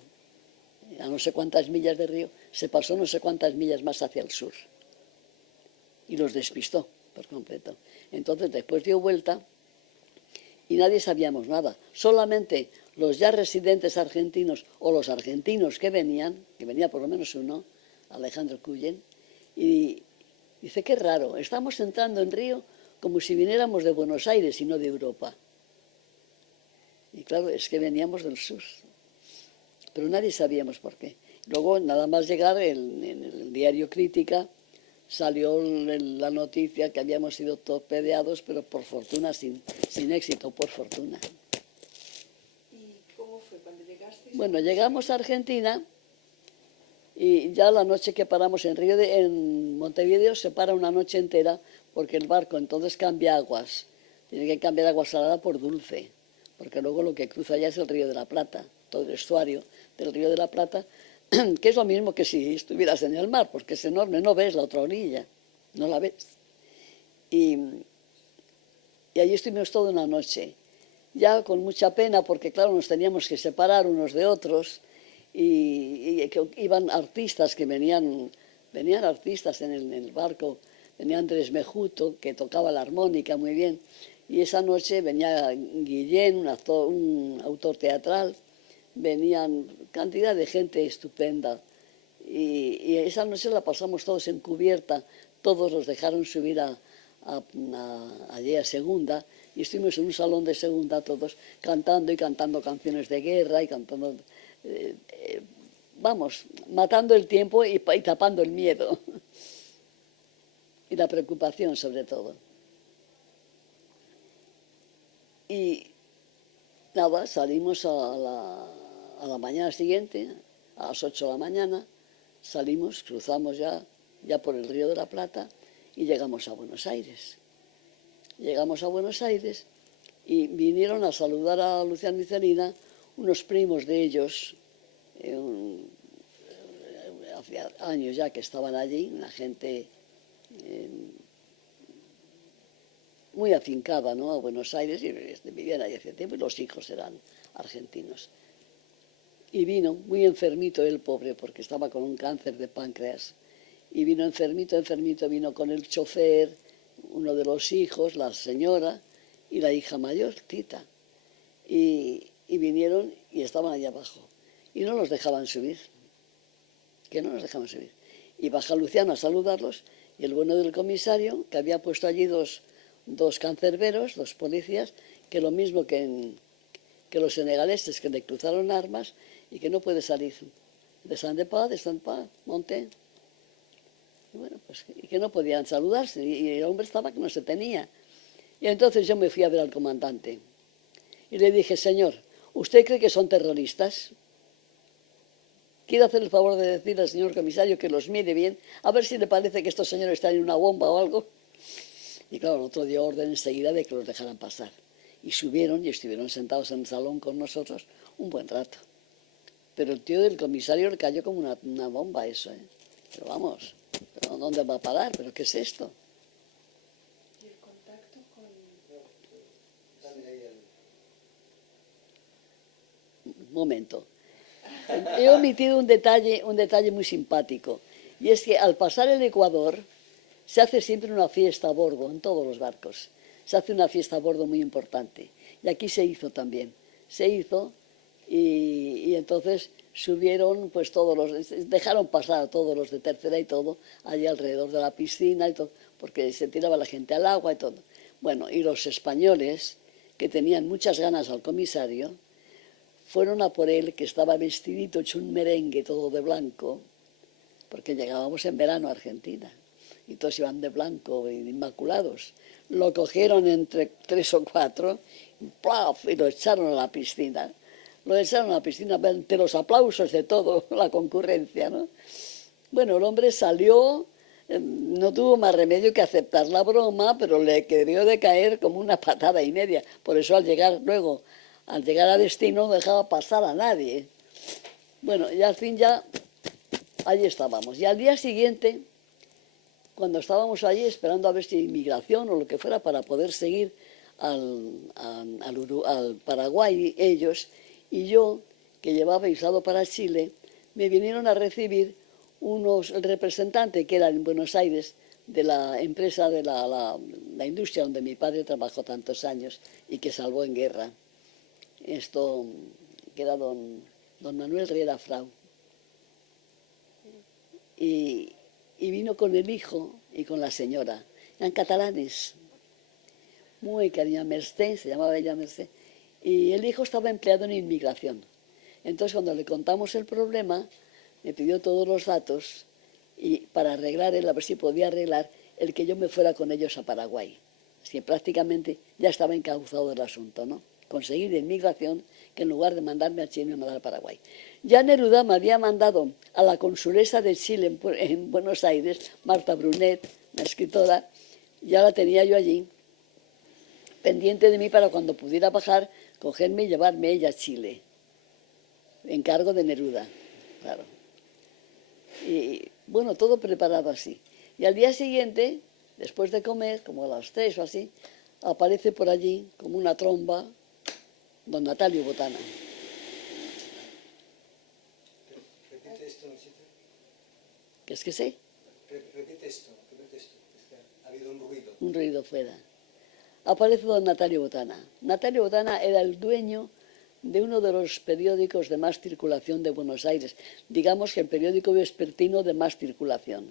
a no sé cuántas millas de río, se pasó no sé cuántas millas más hacia el sur. Y los despistó por completo. Entonces después dio vuelta y nadie sabíamos nada. Solamente los ya residentes argentinos o los argentinos que venía por lo menos uno, Alejandro Cullen, y dice: qué raro, estamos entrando en Río como si viniéramos de Buenos Aires y no de Europa. Y claro, es que veníamos del sur. Pero nadie sabíamos por qué. Luego, nada más llegar, en el diario Crítica salió la noticia que habíamos sido torpedeados, pero por fortuna, sin éxito, por fortuna. ¿Y cómo fue cuando llegasteis? Bueno, llegamos a Argentina y ya la noche que paramos en Montevideo se para una noche entera porque el barco entonces cambia aguas. Tiene que cambiar agua salada por dulce, porque luego lo que cruza ya es el Río de la Plata, todo el estuario del Río de la Plata, que es lo mismo que si estuvieras en el mar, porque es enorme, no ves la otra orilla, no la ves. Y allí estuvimos toda una noche. ya con mucha pena, porque claro, nos teníamos que separar unos de otros, y que iban artistas que venían artistas en el barco, venía Andrés Mejuto, que tocaba la armónica muy bien, y esa noche venía Guillén, un autor teatral, venían cantidad de gente estupenda, y esa noche la pasamos todos en cubierta, todos nos dejaron subir allí a segunda, y estuvimos en un salón de segunda todos cantando y cantando canciones de guerra y cantando, vamos, matando el tiempo y tapando el miedo y la preocupación sobre todo. Y nada, salimos a la mañana siguiente, a las 8 de la mañana, salimos, cruzamos ya por el Río de la Plata y llegamos a Buenos Aires. Llegamos a Buenos Aires y vinieron a saludar a Luciano y Celina unos primos de ellos, hacía años ya que estaban allí, una gente muy afincada, ¿no?, a Buenos Aires, y vivían allí hace tiempo, y los hijos eran argentinos. Y vino muy enfermito el pobre, porque estaba con un cáncer de páncreas, y vino enfermito, vino con el chofer, uno de los hijos, la señora y la hija mayor, Tita, y vinieron y estaban allá abajo, y no nos dejaban subir, y baja Luciano a saludarlos, y el bueno del comisario, que había puesto allí dos cancerberos, dos policías, que lo mismo que los senegaleses, que le cruzaron armas y que no puede salir. Descend pas, monte. Y bueno, pues y que no podían saludarse, y el hombre estaba que no se tenía. Y entonces yo me fui a ver al comandante y le dije: señor, ¿usted cree que son terroristas? Quiero hacer el favor de decirle al señor comisario que los mire bien, a ver si le parece que estos señores están en una bomba o algo. Y claro, el otro dio orden enseguida de que los dejaran pasar. Y subieron y estuvieron sentados en el salón con nosotros un buen rato. Pero el tío del comisario le cayó como una bomba eso, ¿eh? Pero vamos, ¿pero dónde va a parar? ¿Pero qué es esto? ¿Y el contacto con...? Un momento. He omitido un detalle muy simpático. Y es que al pasar el Ecuador se hace siempre una fiesta a bordo, en todos los barcos. Se hace una fiesta a bordo muy importante. Y aquí se hizo también. Se hizo y entonces subieron, pues dejaron pasar a todos los de tercera y todo, allí alrededor de la piscina y todo, porque se tiraba la gente al agua y todo. Bueno, y los españoles, que tenían muchas ganas al comisario, fueron a por él, que estaba vestidito, hecho un merengue, todo de blanco, porque llegábamos en verano a Argentina, y todos iban de blanco, inmaculados. Lo cogieron entre 3 o 4, y lo echaron a la piscina. Lo echaron a la piscina ante los aplausos de toda la concurrencia, ¿no? Bueno, el hombre salió, no tuvo más remedio que aceptar la broma, pero le debió de caer como una patada y media. Por eso al llegar a destino no dejaba pasar a nadie. Bueno, y al fin ya allí estábamos. Y al día siguiente, cuando estábamos allí esperando a ver si inmigración o lo que fuera para poder seguir al Paraguay ellos, y yo, que llevaba visado para Chile, me vinieron a recibir el representante que era en Buenos Aires de la empresa de la industria donde mi padre trabajó tantos años y que salvó en guerra. Esto, que era don Manuel Riera Frau. Y vino con el hijo y con la señora. Eran catalanes. Muy cariño, Merced, se llamaba ella Merced. Y el hijo estaba empleado en inmigración. Entonces, cuando le contamos el problema, me pidió todos los datos y para arreglar él, a ver si podía arreglar el que yo me fuera con ellos a Paraguay. Así que prácticamente ya estaba encauzado el asunto, ¿no? Conseguir de inmigración que en lugar de mandarme a Chile me mandara a Paraguay. Ya Neruda me había mandado a la consulesa de Chile en Buenos Aires, Marta Brunet, una escritora, ya la tenía yo allí, pendiente de mí para cuando pudiera bajar, cogerme y llevarme ella a Chile. Encargo de Neruda, claro. Y bueno, todo preparado así. Y al día siguiente, después de comer, como a las 3 o así, aparece por allí como una tromba don Natalio Botana. Repite esto, Nisita. ¿Qué es que sé? Repite esto, repite esto. Es que ha habido un ruido. Un ruido fuera. Aparece don Natalio Botana. Natalio Botana era el dueño de uno de los periódicos de más circulación de Buenos Aires. Digamos que el periódico vespertino de más circulación.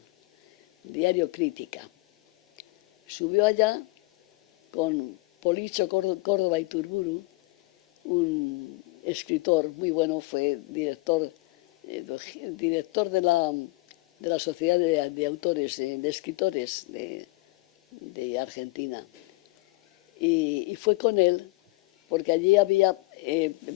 Diario Crítica. Subió allá con Policho Córdoba Iturburu, un escritor muy bueno, fue director de la Sociedad de Autores, de Escritores de Argentina. Y fue con él, porque allí había,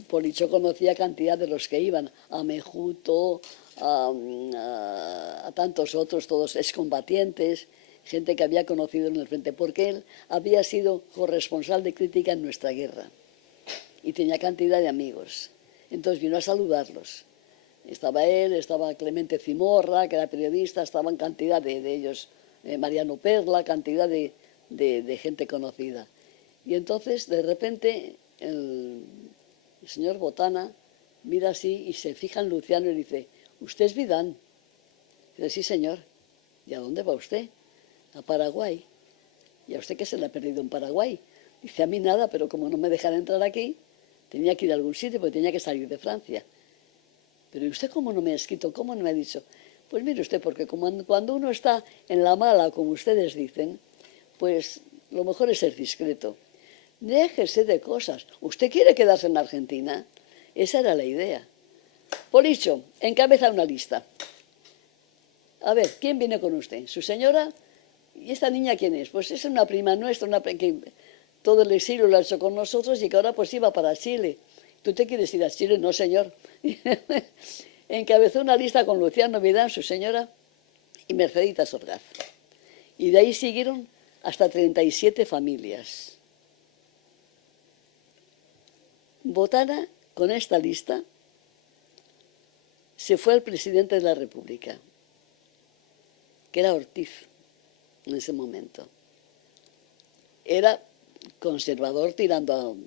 Policho conocía cantidad de los que iban, a Mejuto, a tantos otros, todos excombatientes, gente que había conocido en el frente, porque él había sido corresponsal de crítica en nuestra guerra y tenía cantidad de amigos. Entonces vino a saludarlos. Estaba él, estaba Clemente Zimorra, que era periodista, estaban cantidad de ellos, Mariano Perla, cantidad de gente conocida. Y entonces, de repente, el señor Botana mira así y se fija en Luciano y dice: ¿usted es Vidán? Dice: sí, señor. ¿Y a dónde va usted? A Paraguay. ¿Y a usted qué se le ha perdido en Paraguay? Dice: a mí nada, pero como no me dejan entrar aquí, tenía que ir a algún sitio porque tenía que salir de Francia. Pero ¿y usted cómo no me ha escrito? ¿Cómo no me ha dicho? Pues mire usted, porque cuando uno está en la mala, como ustedes dicen, pues lo mejor es ser discreto. Déjese de cosas. ¿Usted quiere quedarse en Argentina? Esa era la idea. Policho, encabeza una lista. A ver, ¿quién viene con usted? ¿Su señora? ¿Y esta niña quién es? Pues es una prima nuestra, que todo el exilio lo ha hecho con nosotros y que ahora pues iba para Chile. ¿Tú te quieres ir a Chile? No, señor. Encabezó una lista con Luciano Vidán, su señora, y Mercedita Sorgaz. Y de ahí siguieron hasta 37 familias. Botana, con esta lista, se fue al presidente de la República, que era Ortiz en ese momento. Era conservador tirando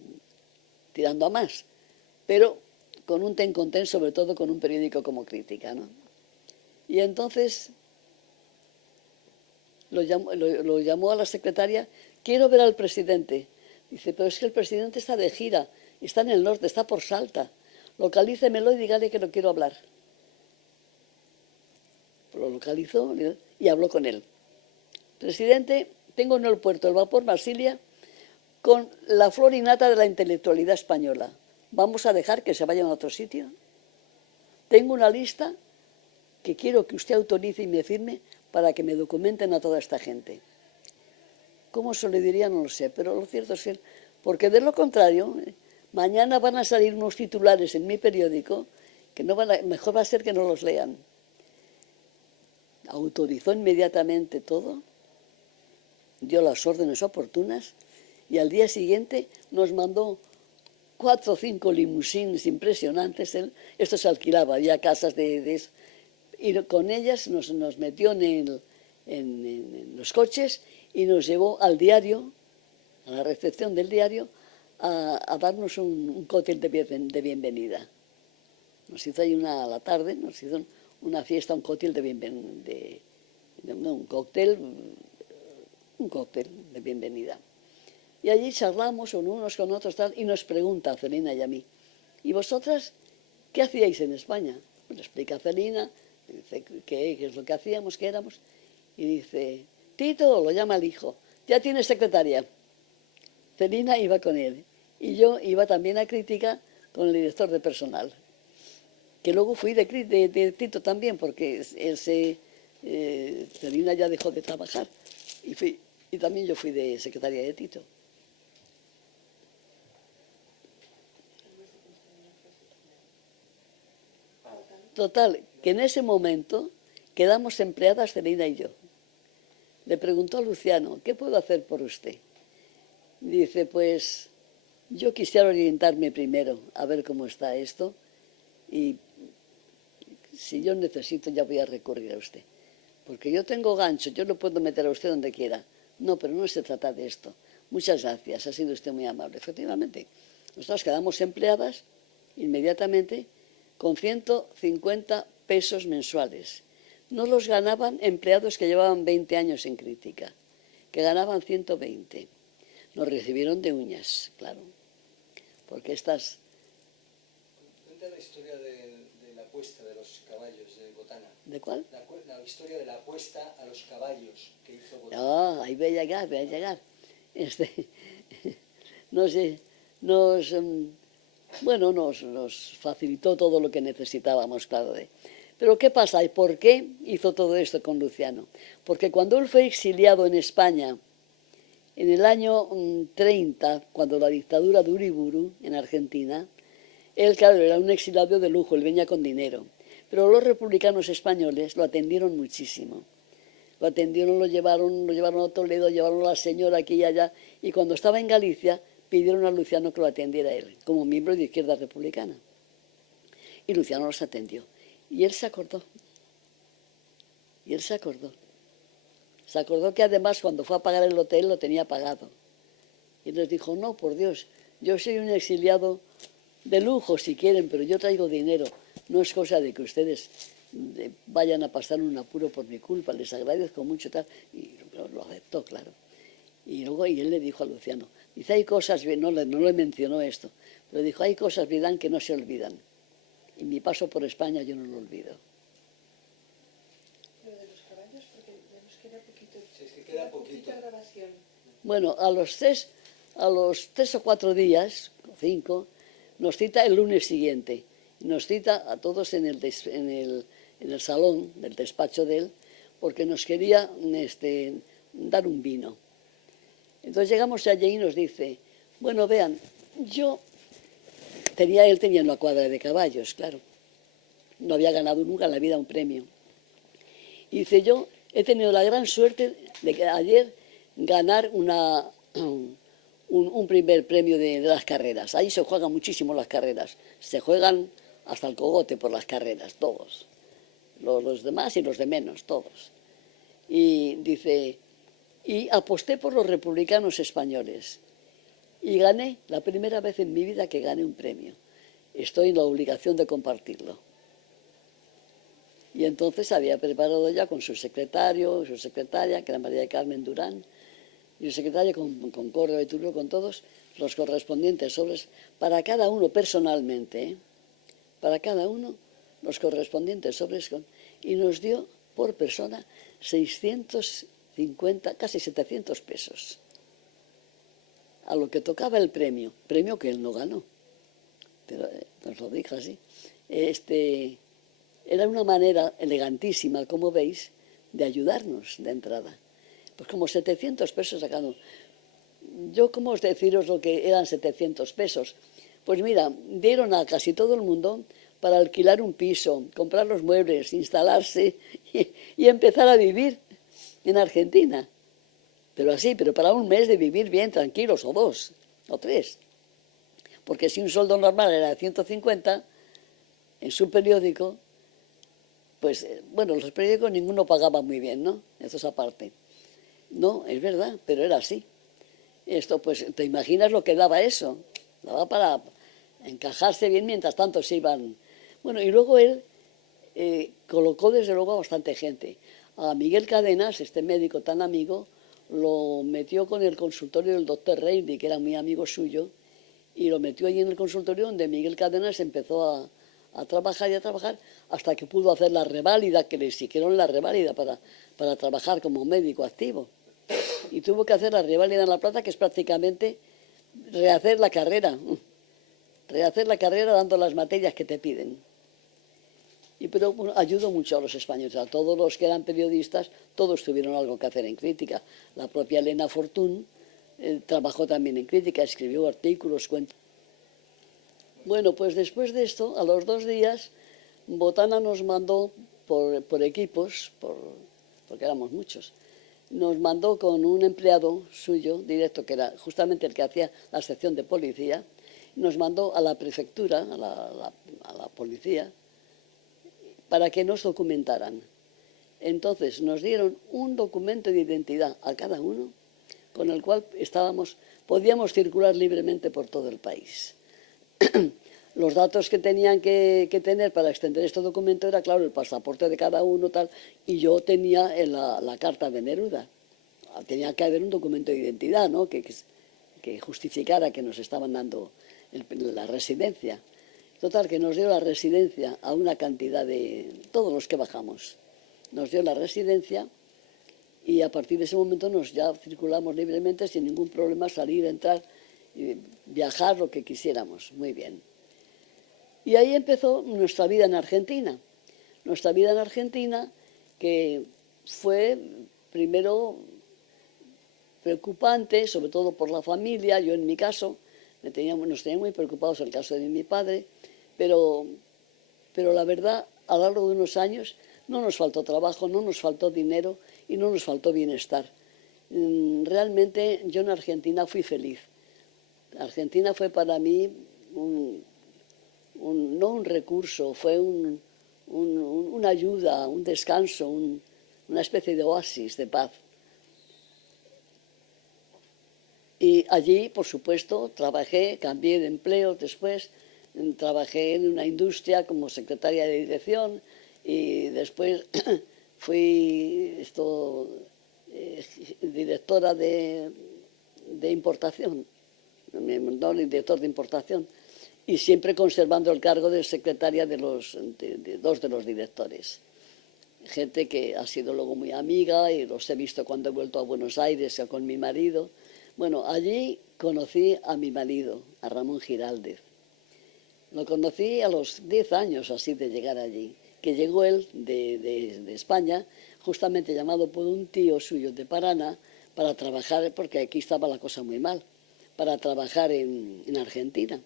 a más, pero con un ten-con-ten, sobre todo con un periódico como Crítica, ¿no? Y entonces lo llamó a la secretaria: quiero ver al presidente. Dice: pero es que el presidente está de gira, está en el norte, está por Salta. Localícemelo y dígale que lo quiero hablar. Lo localizó y habló con él. Presidente, tengo en el puerto el vapor Marsilia con la flor y nata de la intelectualidad española. ¿Vamos a dejar que se vayan a otro sitio? Tengo una lista que quiero que usted autorice y me firme para que me documenten a toda esta gente. ¿Cómo se le diría? No lo sé, pero lo cierto es que, porque de lo contrario, mañana van a salir unos titulares en mi periódico que mejor va a ser que no los lean. Autorizó inmediatamente todo, dio las órdenes oportunas y al día siguiente nos mandó 4 o 5 limusines impresionantes. Esto se alquilaba, había casas de eso, y con ellas nos metió en los coches y nos llevó al diario, a la recepción del diario, a darnos un cóctel de bienvenida. Nos hizo ahí a la tarde, nos hizo una fiesta, un cóctel de bienvenida, un cóctel de bienvenida. Y allí charlamos unos con otros tal, y nos pregunta a Celina y a mí: ¿y vosotras qué hacíais en España? Pues le explica a Celina, dice qué es lo que hacíamos, qué éramos, y dice: Tito, lo llama el hijo, ya tiene secretaria. Celina iba con él, y yo iba también a Crítica con el director de personal, que luego fui de Tito también, porque Celina ya dejó de trabajar, y también yo fui de secretaria de Tito. Total, que en ese momento quedamos empleadas Celina y yo. Le preguntó a Luciano: ¿qué puedo hacer por usted? Dice: pues yo quisiera orientarme primero, a ver cómo está esto, y si yo necesito ya voy a recurrir a usted. Porque yo tengo gancho, yo lo puedo meter a usted donde quiera. No, pero no se trata de esto. Muchas gracias, ha sido usted muy amable. Efectivamente, Nosotros quedamos empleadas inmediatamente con 150 pesos mensuales. No los ganaban empleados que llevaban 20 años en crítica, que ganaban 120. Nos recibieron de uñas, claro, porque estas... Cuenta la historia de la apuesta de los caballos de Botana. ¿De cuál? La historia de la apuesta a los caballos que hizo Botana. Ah, ahí voy a llegar, voy a llegar. No sé, nos facilitó todo lo que necesitábamos, claro. Pero ¿qué pasa? ¿Y por qué hizo todo esto con Luciano? Porque cuando él fue exiliado en España, en el año 30, cuando la dictadura de Uriburu, en Argentina, él, claro, era un exiliado de lujo, él venía con dinero. Pero los republicanos españoles lo atendieron muchísimo. Lo atendieron, lo llevaron a Toledo, llevaron a la señora aquí y allá, y cuando estaba en Galicia pidieron a Luciano que lo atendiera él, como miembro de Izquierda Republicana. Y Luciano los atendió. Y él se acordó. Se acordó que además cuando fue a pagar el hotel lo tenía pagado. Y les dijo, no, por Dios, yo soy un exiliado de lujo si quieren, pero yo traigo dinero. No es cosa de que ustedes vayan a pasar un apuro por mi culpa, les agradezco mucho tal. Y lo aceptó, claro. Y luego él le dijo a Luciano, dice, hay cosas, no le mencionó esto, pero dijo, hay cosas, Vidán, que no se olvidan. Y mi paso por España yo no lo olvido. Lo de los caballos, porque ya nos queda poquito. Sí, es que queda poquito. Poquita grabación. Bueno, a los tres o 4 días, o 5, nos cita el lunes siguiente. Nos cita a todos en el salón del despacho de él, porque nos quería dar un vino. Entonces llegamos allí y nos dice, bueno, vean, él tenía una cuadra de caballos, claro. No había ganado nunca en la vida un premio. Y dice, yo he tenido la gran suerte de que ayer ganar un primer premio de las carreras. Ahí se juegan muchísimo las carreras. Se juegan hasta el cogote por las carreras, todos. Los de más y los de menos, todos. Y dice, y aposté por los republicanos españoles. Y gané, la primera vez en mi vida que gané un premio. Estoy en la obligación de compartirlo. Y entonces había preparado ya con su secretario, su secretaria, que era María del Carmen Durán, y su secretaria con Córdoba y Turbio, con todos los correspondientes sobres, para cada uno personalmente, para cada uno los correspondientes sobres, y nos dio por persona 650, casi 700 pesos. A lo que tocaba el premio que él no ganó, pero nos lo dijo así. Era una manera elegantísima, como veis, de ayudarnos de entrada. Pues como 700 pesos a cada uno. Yo, ¿cómo os deciros lo que eran 700 pesos? Pues mira, dieron a casi todo el mundo para alquilar un piso, comprar los muebles, instalarse y empezar a vivir en Argentina. Pero así, pero para un mes de vivir bien, tranquilos, o 2, o 3. Porque si un sueldo normal era de 150, en su periódico, pues, bueno, los periódicos ninguno pagaba muy bien, ¿no? Eso es aparte. No, es verdad, pero era así. Esto, pues, ¿te imaginas lo que daba eso? Daba para encajarse bien, mientras tanto se iban... Bueno, y luego él colocó desde luego a bastante gente. A Miguel Cadenas, este médico tan amigo, lo metió con el consultorio del doctor Reilly, que era muy amigo suyo, y lo metió allí en el consultorio donde Miguel Cadenas empezó a trabajar y a trabajar hasta que pudo hacer la reválida, que le exigieron la reválida para trabajar como médico activo. Y tuvo que hacer la reválida en La Plata, que es prácticamente rehacer la carrera dando las materias que te piden. Pero bueno, ayudó mucho a los españoles, a todos los que eran periodistas, todos tuvieron algo que hacer en crítica. La propia Elena Fortún trabajó también en crítica, escribió artículos, cuentos. Bueno, pues después de esto, a los 2 días, Botana nos mandó por equipos, porque éramos muchos, nos mandó con un empleado suyo, directo, que era justamente el que hacía la sección de policía, nos mandó a la prefectura, a la policía, para que nos documentaran. Entonces nos dieron un documento de identidad a cada uno, con el cual podíamos circular libremente por todo el país. los datos que tenían que tener para extender este documento era, claro, el pasaporte de cada uno, tal, y yo tenía la carta de Neruda. Tenía que haber un documento de identidad, ¿no? que justificara que nos estaban dando la residencia. Total, que nos dio la residencia a una cantidad de... todos los que bajamos. Nos dio la residencia y a partir de ese momento nos ya circulamos libremente sin ningún problema, salir, entrar, viajar, lo que quisiéramos. Muy bien. Y ahí empezó nuestra vida en Argentina. Nuestra vida en Argentina, que fue primero preocupante, sobre todo por la familia. Yo en mi caso, nos tenía muy preocupados el caso de mi padre, pero la verdad, a lo largo de unos años no nos faltó trabajo, no nos faltó dinero y no nos faltó bienestar. Realmente yo en Argentina fui feliz. Argentina fue para mí no un recurso, fue una ayuda, un descanso, una especie de oasis de paz. Y allí, por supuesto, trabajé, cambié de empleo después, trabajé en una industria como secretaria de dirección y después fui directora de importación, no, director de importación, y siempre conservando el cargo de secretaria de dos de los directores. Gente que ha sido luego muy amiga y los he visto cuando he vuelto a Buenos Aires con mi marido. Bueno, allí conocí a mi marido, a Ramón Giraldez. Lo conocí a los 10 años así de llegar allí, que llegó él de España, justamente llamado por un tío suyo de Paraná, para trabajar, porque aquí estaba la cosa muy mal, para trabajar en Argentina,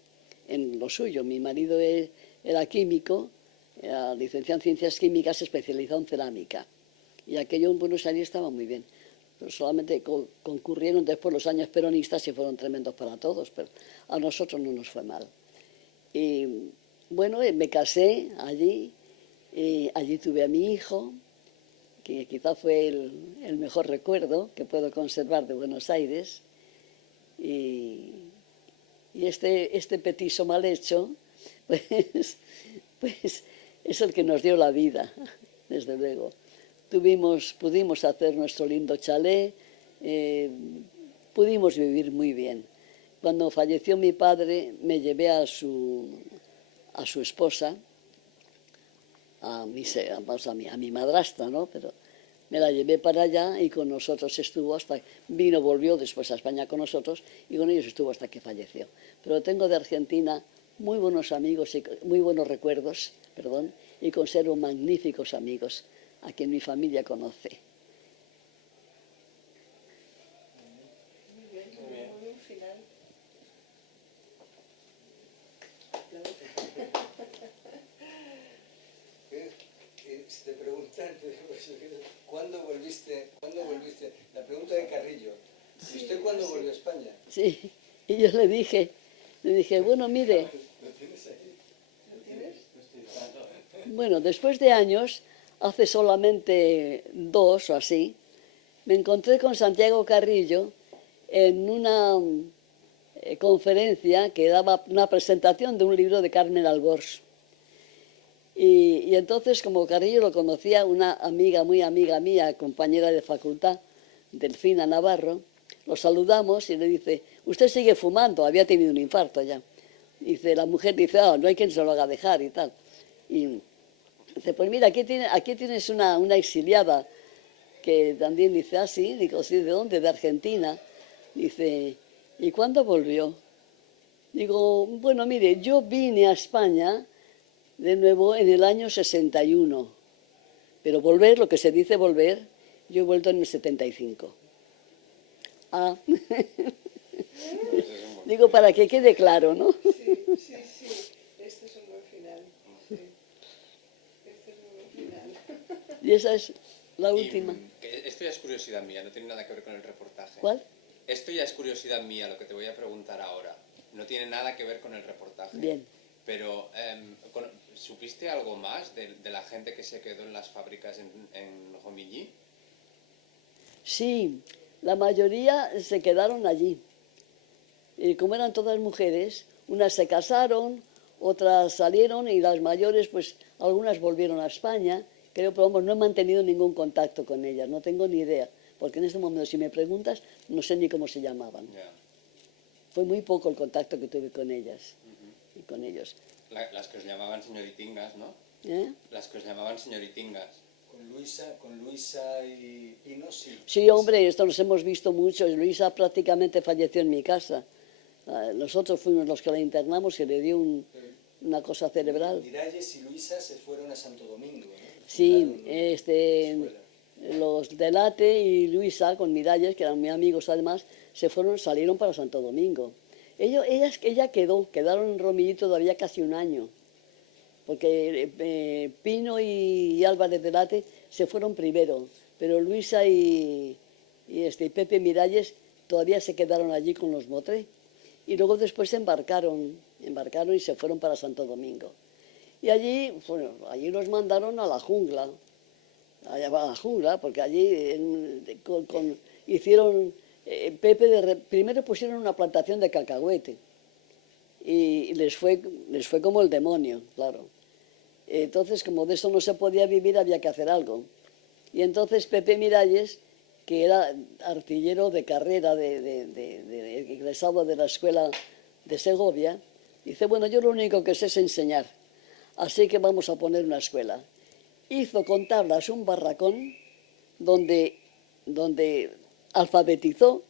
en lo suyo. Mi marido era químico, era licenciado en Ciencias Químicas, especializado en cerámica, y aquello en Buenos Aires estaba muy bien. Pero solamente concurrieron después los años peronistas y fueron tremendos para todos, pero a nosotros no nos fue mal. Y bueno, me casé allí, y allí tuve a mi hijo, que quizá fue el mejor recuerdo que puedo conservar de Buenos Aires, y este petiso mal hecho, pues es el que nos dio la vida, desde luego. Pudimos hacer nuestro lindo chalet, pudimos vivir muy bien. Cuando falleció mi padre, me llevé a su esposa, a mi madrastra, ¿no? Pero me la llevé para allá y con nosotros estuvo volvió después a España con nosotros y con ellos estuvo hasta que falleció. Pero tengo de Argentina muy buenos amigos, muy buenos recuerdos, y conservo magníficos amigos a quien mi familia conoce. Muy bien, muy buen final. Si te preguntan, ¿cuándo volviste? La pregunta de Carrillo. ¿Y usted cuándo volvió a España? Sí, y yo le dije, bueno, mire, ¿Lo tienes ahí? ¿Lo tienes? bueno, después de años, hace solamente 2 o así, me encontré con Santiago Carrillo en una conferencia que daba una presentación de un libro de Carmen Albors. Y entonces, como Carrillo lo conocía, una amiga, muy amiga mía, compañera de facultad, Delfina Navarro, lo saludamos y le dice, usted sigue fumando, había tenido un infarto ya. Dice, la mujer dice, no hay quien se lo haga dejar y tal. Y dice, pues mira, aquí tienes una exiliada que también dice, sí, digo, sí, ¿de dónde? De Argentina. Dice, ¿y cuándo volvió? Digo, bueno, mire, yo vine a España de nuevo en el año 61, pero volver, lo que se dice volver, yo he vuelto en el 75. Digo, para que quede claro, ¿no? Sí, este es un buen final. Sí. Este es un buen final. Y esa es la última. Esto ya es curiosidad mía, no tiene nada que ver con el reportaje. ¿Cuál? Esto ya es curiosidad mía, lo que te voy a preguntar ahora. No tiene nada que ver con el reportaje. Bien. Pero, ¿supiste algo más de la gente que se quedó en las fábricas en Romilly? Sí, la mayoría se quedaron allí. Y como eran todas mujeres, unas se casaron, otras salieron y las mayores, pues algunas volvieron a España, creo, pero vamos, no he mantenido ningún contacto con ellas, no tengo ni idea, porque en este momento si me preguntas no sé ni cómo se llamaban. Ya. Fue muy poco el contacto que tuve con ellas y con ellos. Las que os llamaban señoritingas, ¿no? ¿Eh? Las que os llamaban señoritingas. Con Luisa y Pino, sí. Sí, hombre, esto nos hemos visto mucho. Luisa prácticamente falleció en mi casa. Nosotros fuimos los que la internamos y le dio una cosa cerebral. Miralles y Luisa se fueron a Santo Domingo, ¿no? Sí, Fundaron los Delate y Luisa, con Miralles, que eran muy amigos además, salieron para Santo Domingo. Quedaron en Romillito todavía casi un año, porque Pino y Álvarez Delate se fueron primero, pero Luisa y Pepe Miralles todavía se quedaron allí con los Motré. Y luego después embarcaron y se fueron para Santo Domingo. Y allí los mandaron a la jungla, porque allí hicieron, primero pusieron una plantación de cacahuete y les fue como el demonio, claro. Entonces, como de eso no se podía vivir, había que hacer algo. Y entonces Pepe Miralles, que era artillero de carrera, egresado de la escuela de Segovia, dice, bueno, yo lo único que sé es enseñar, así que vamos a poner una escuela. Hizo con tablas un barracón donde alfabetizó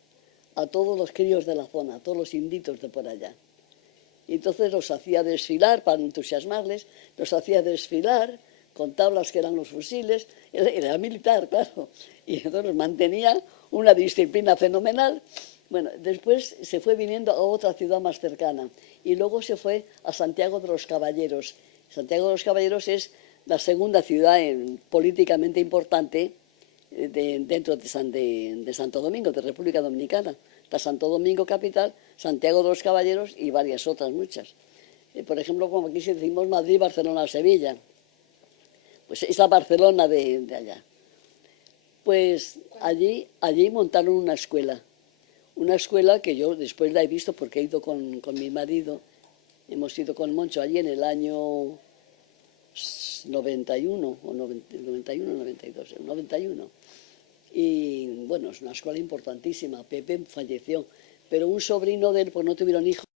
a todos los críos de la zona, a todos los inditos de por allá. Y entonces los hacía desfilar, para entusiasmarles, los hacía desfilar con tablas que eran los fusiles, era militar, claro, y entonces mantenía una disciplina fenomenal. Bueno, después se fue viniendo a otra ciudad más cercana y luego se fue a Santiago de los Caballeros. Santiago de los Caballeros es la segunda ciudad políticamente importante dentro de Santo Domingo, de República Dominicana. Está Santo Domingo capital, Santiago de los Caballeros y varias otras, muchas. Por ejemplo, como aquí decimos Madrid, Barcelona, Sevilla. Pues esa Barcelona de allá. Pues allí montaron una escuela que yo después la he visto porque he ido con mi marido, hemos ido con Moncho allí en el año 91 o 91, 92, 91. Y bueno, es una escuela importantísima. Pepe falleció, pero un sobrino de él, pues no tuvieron hijos.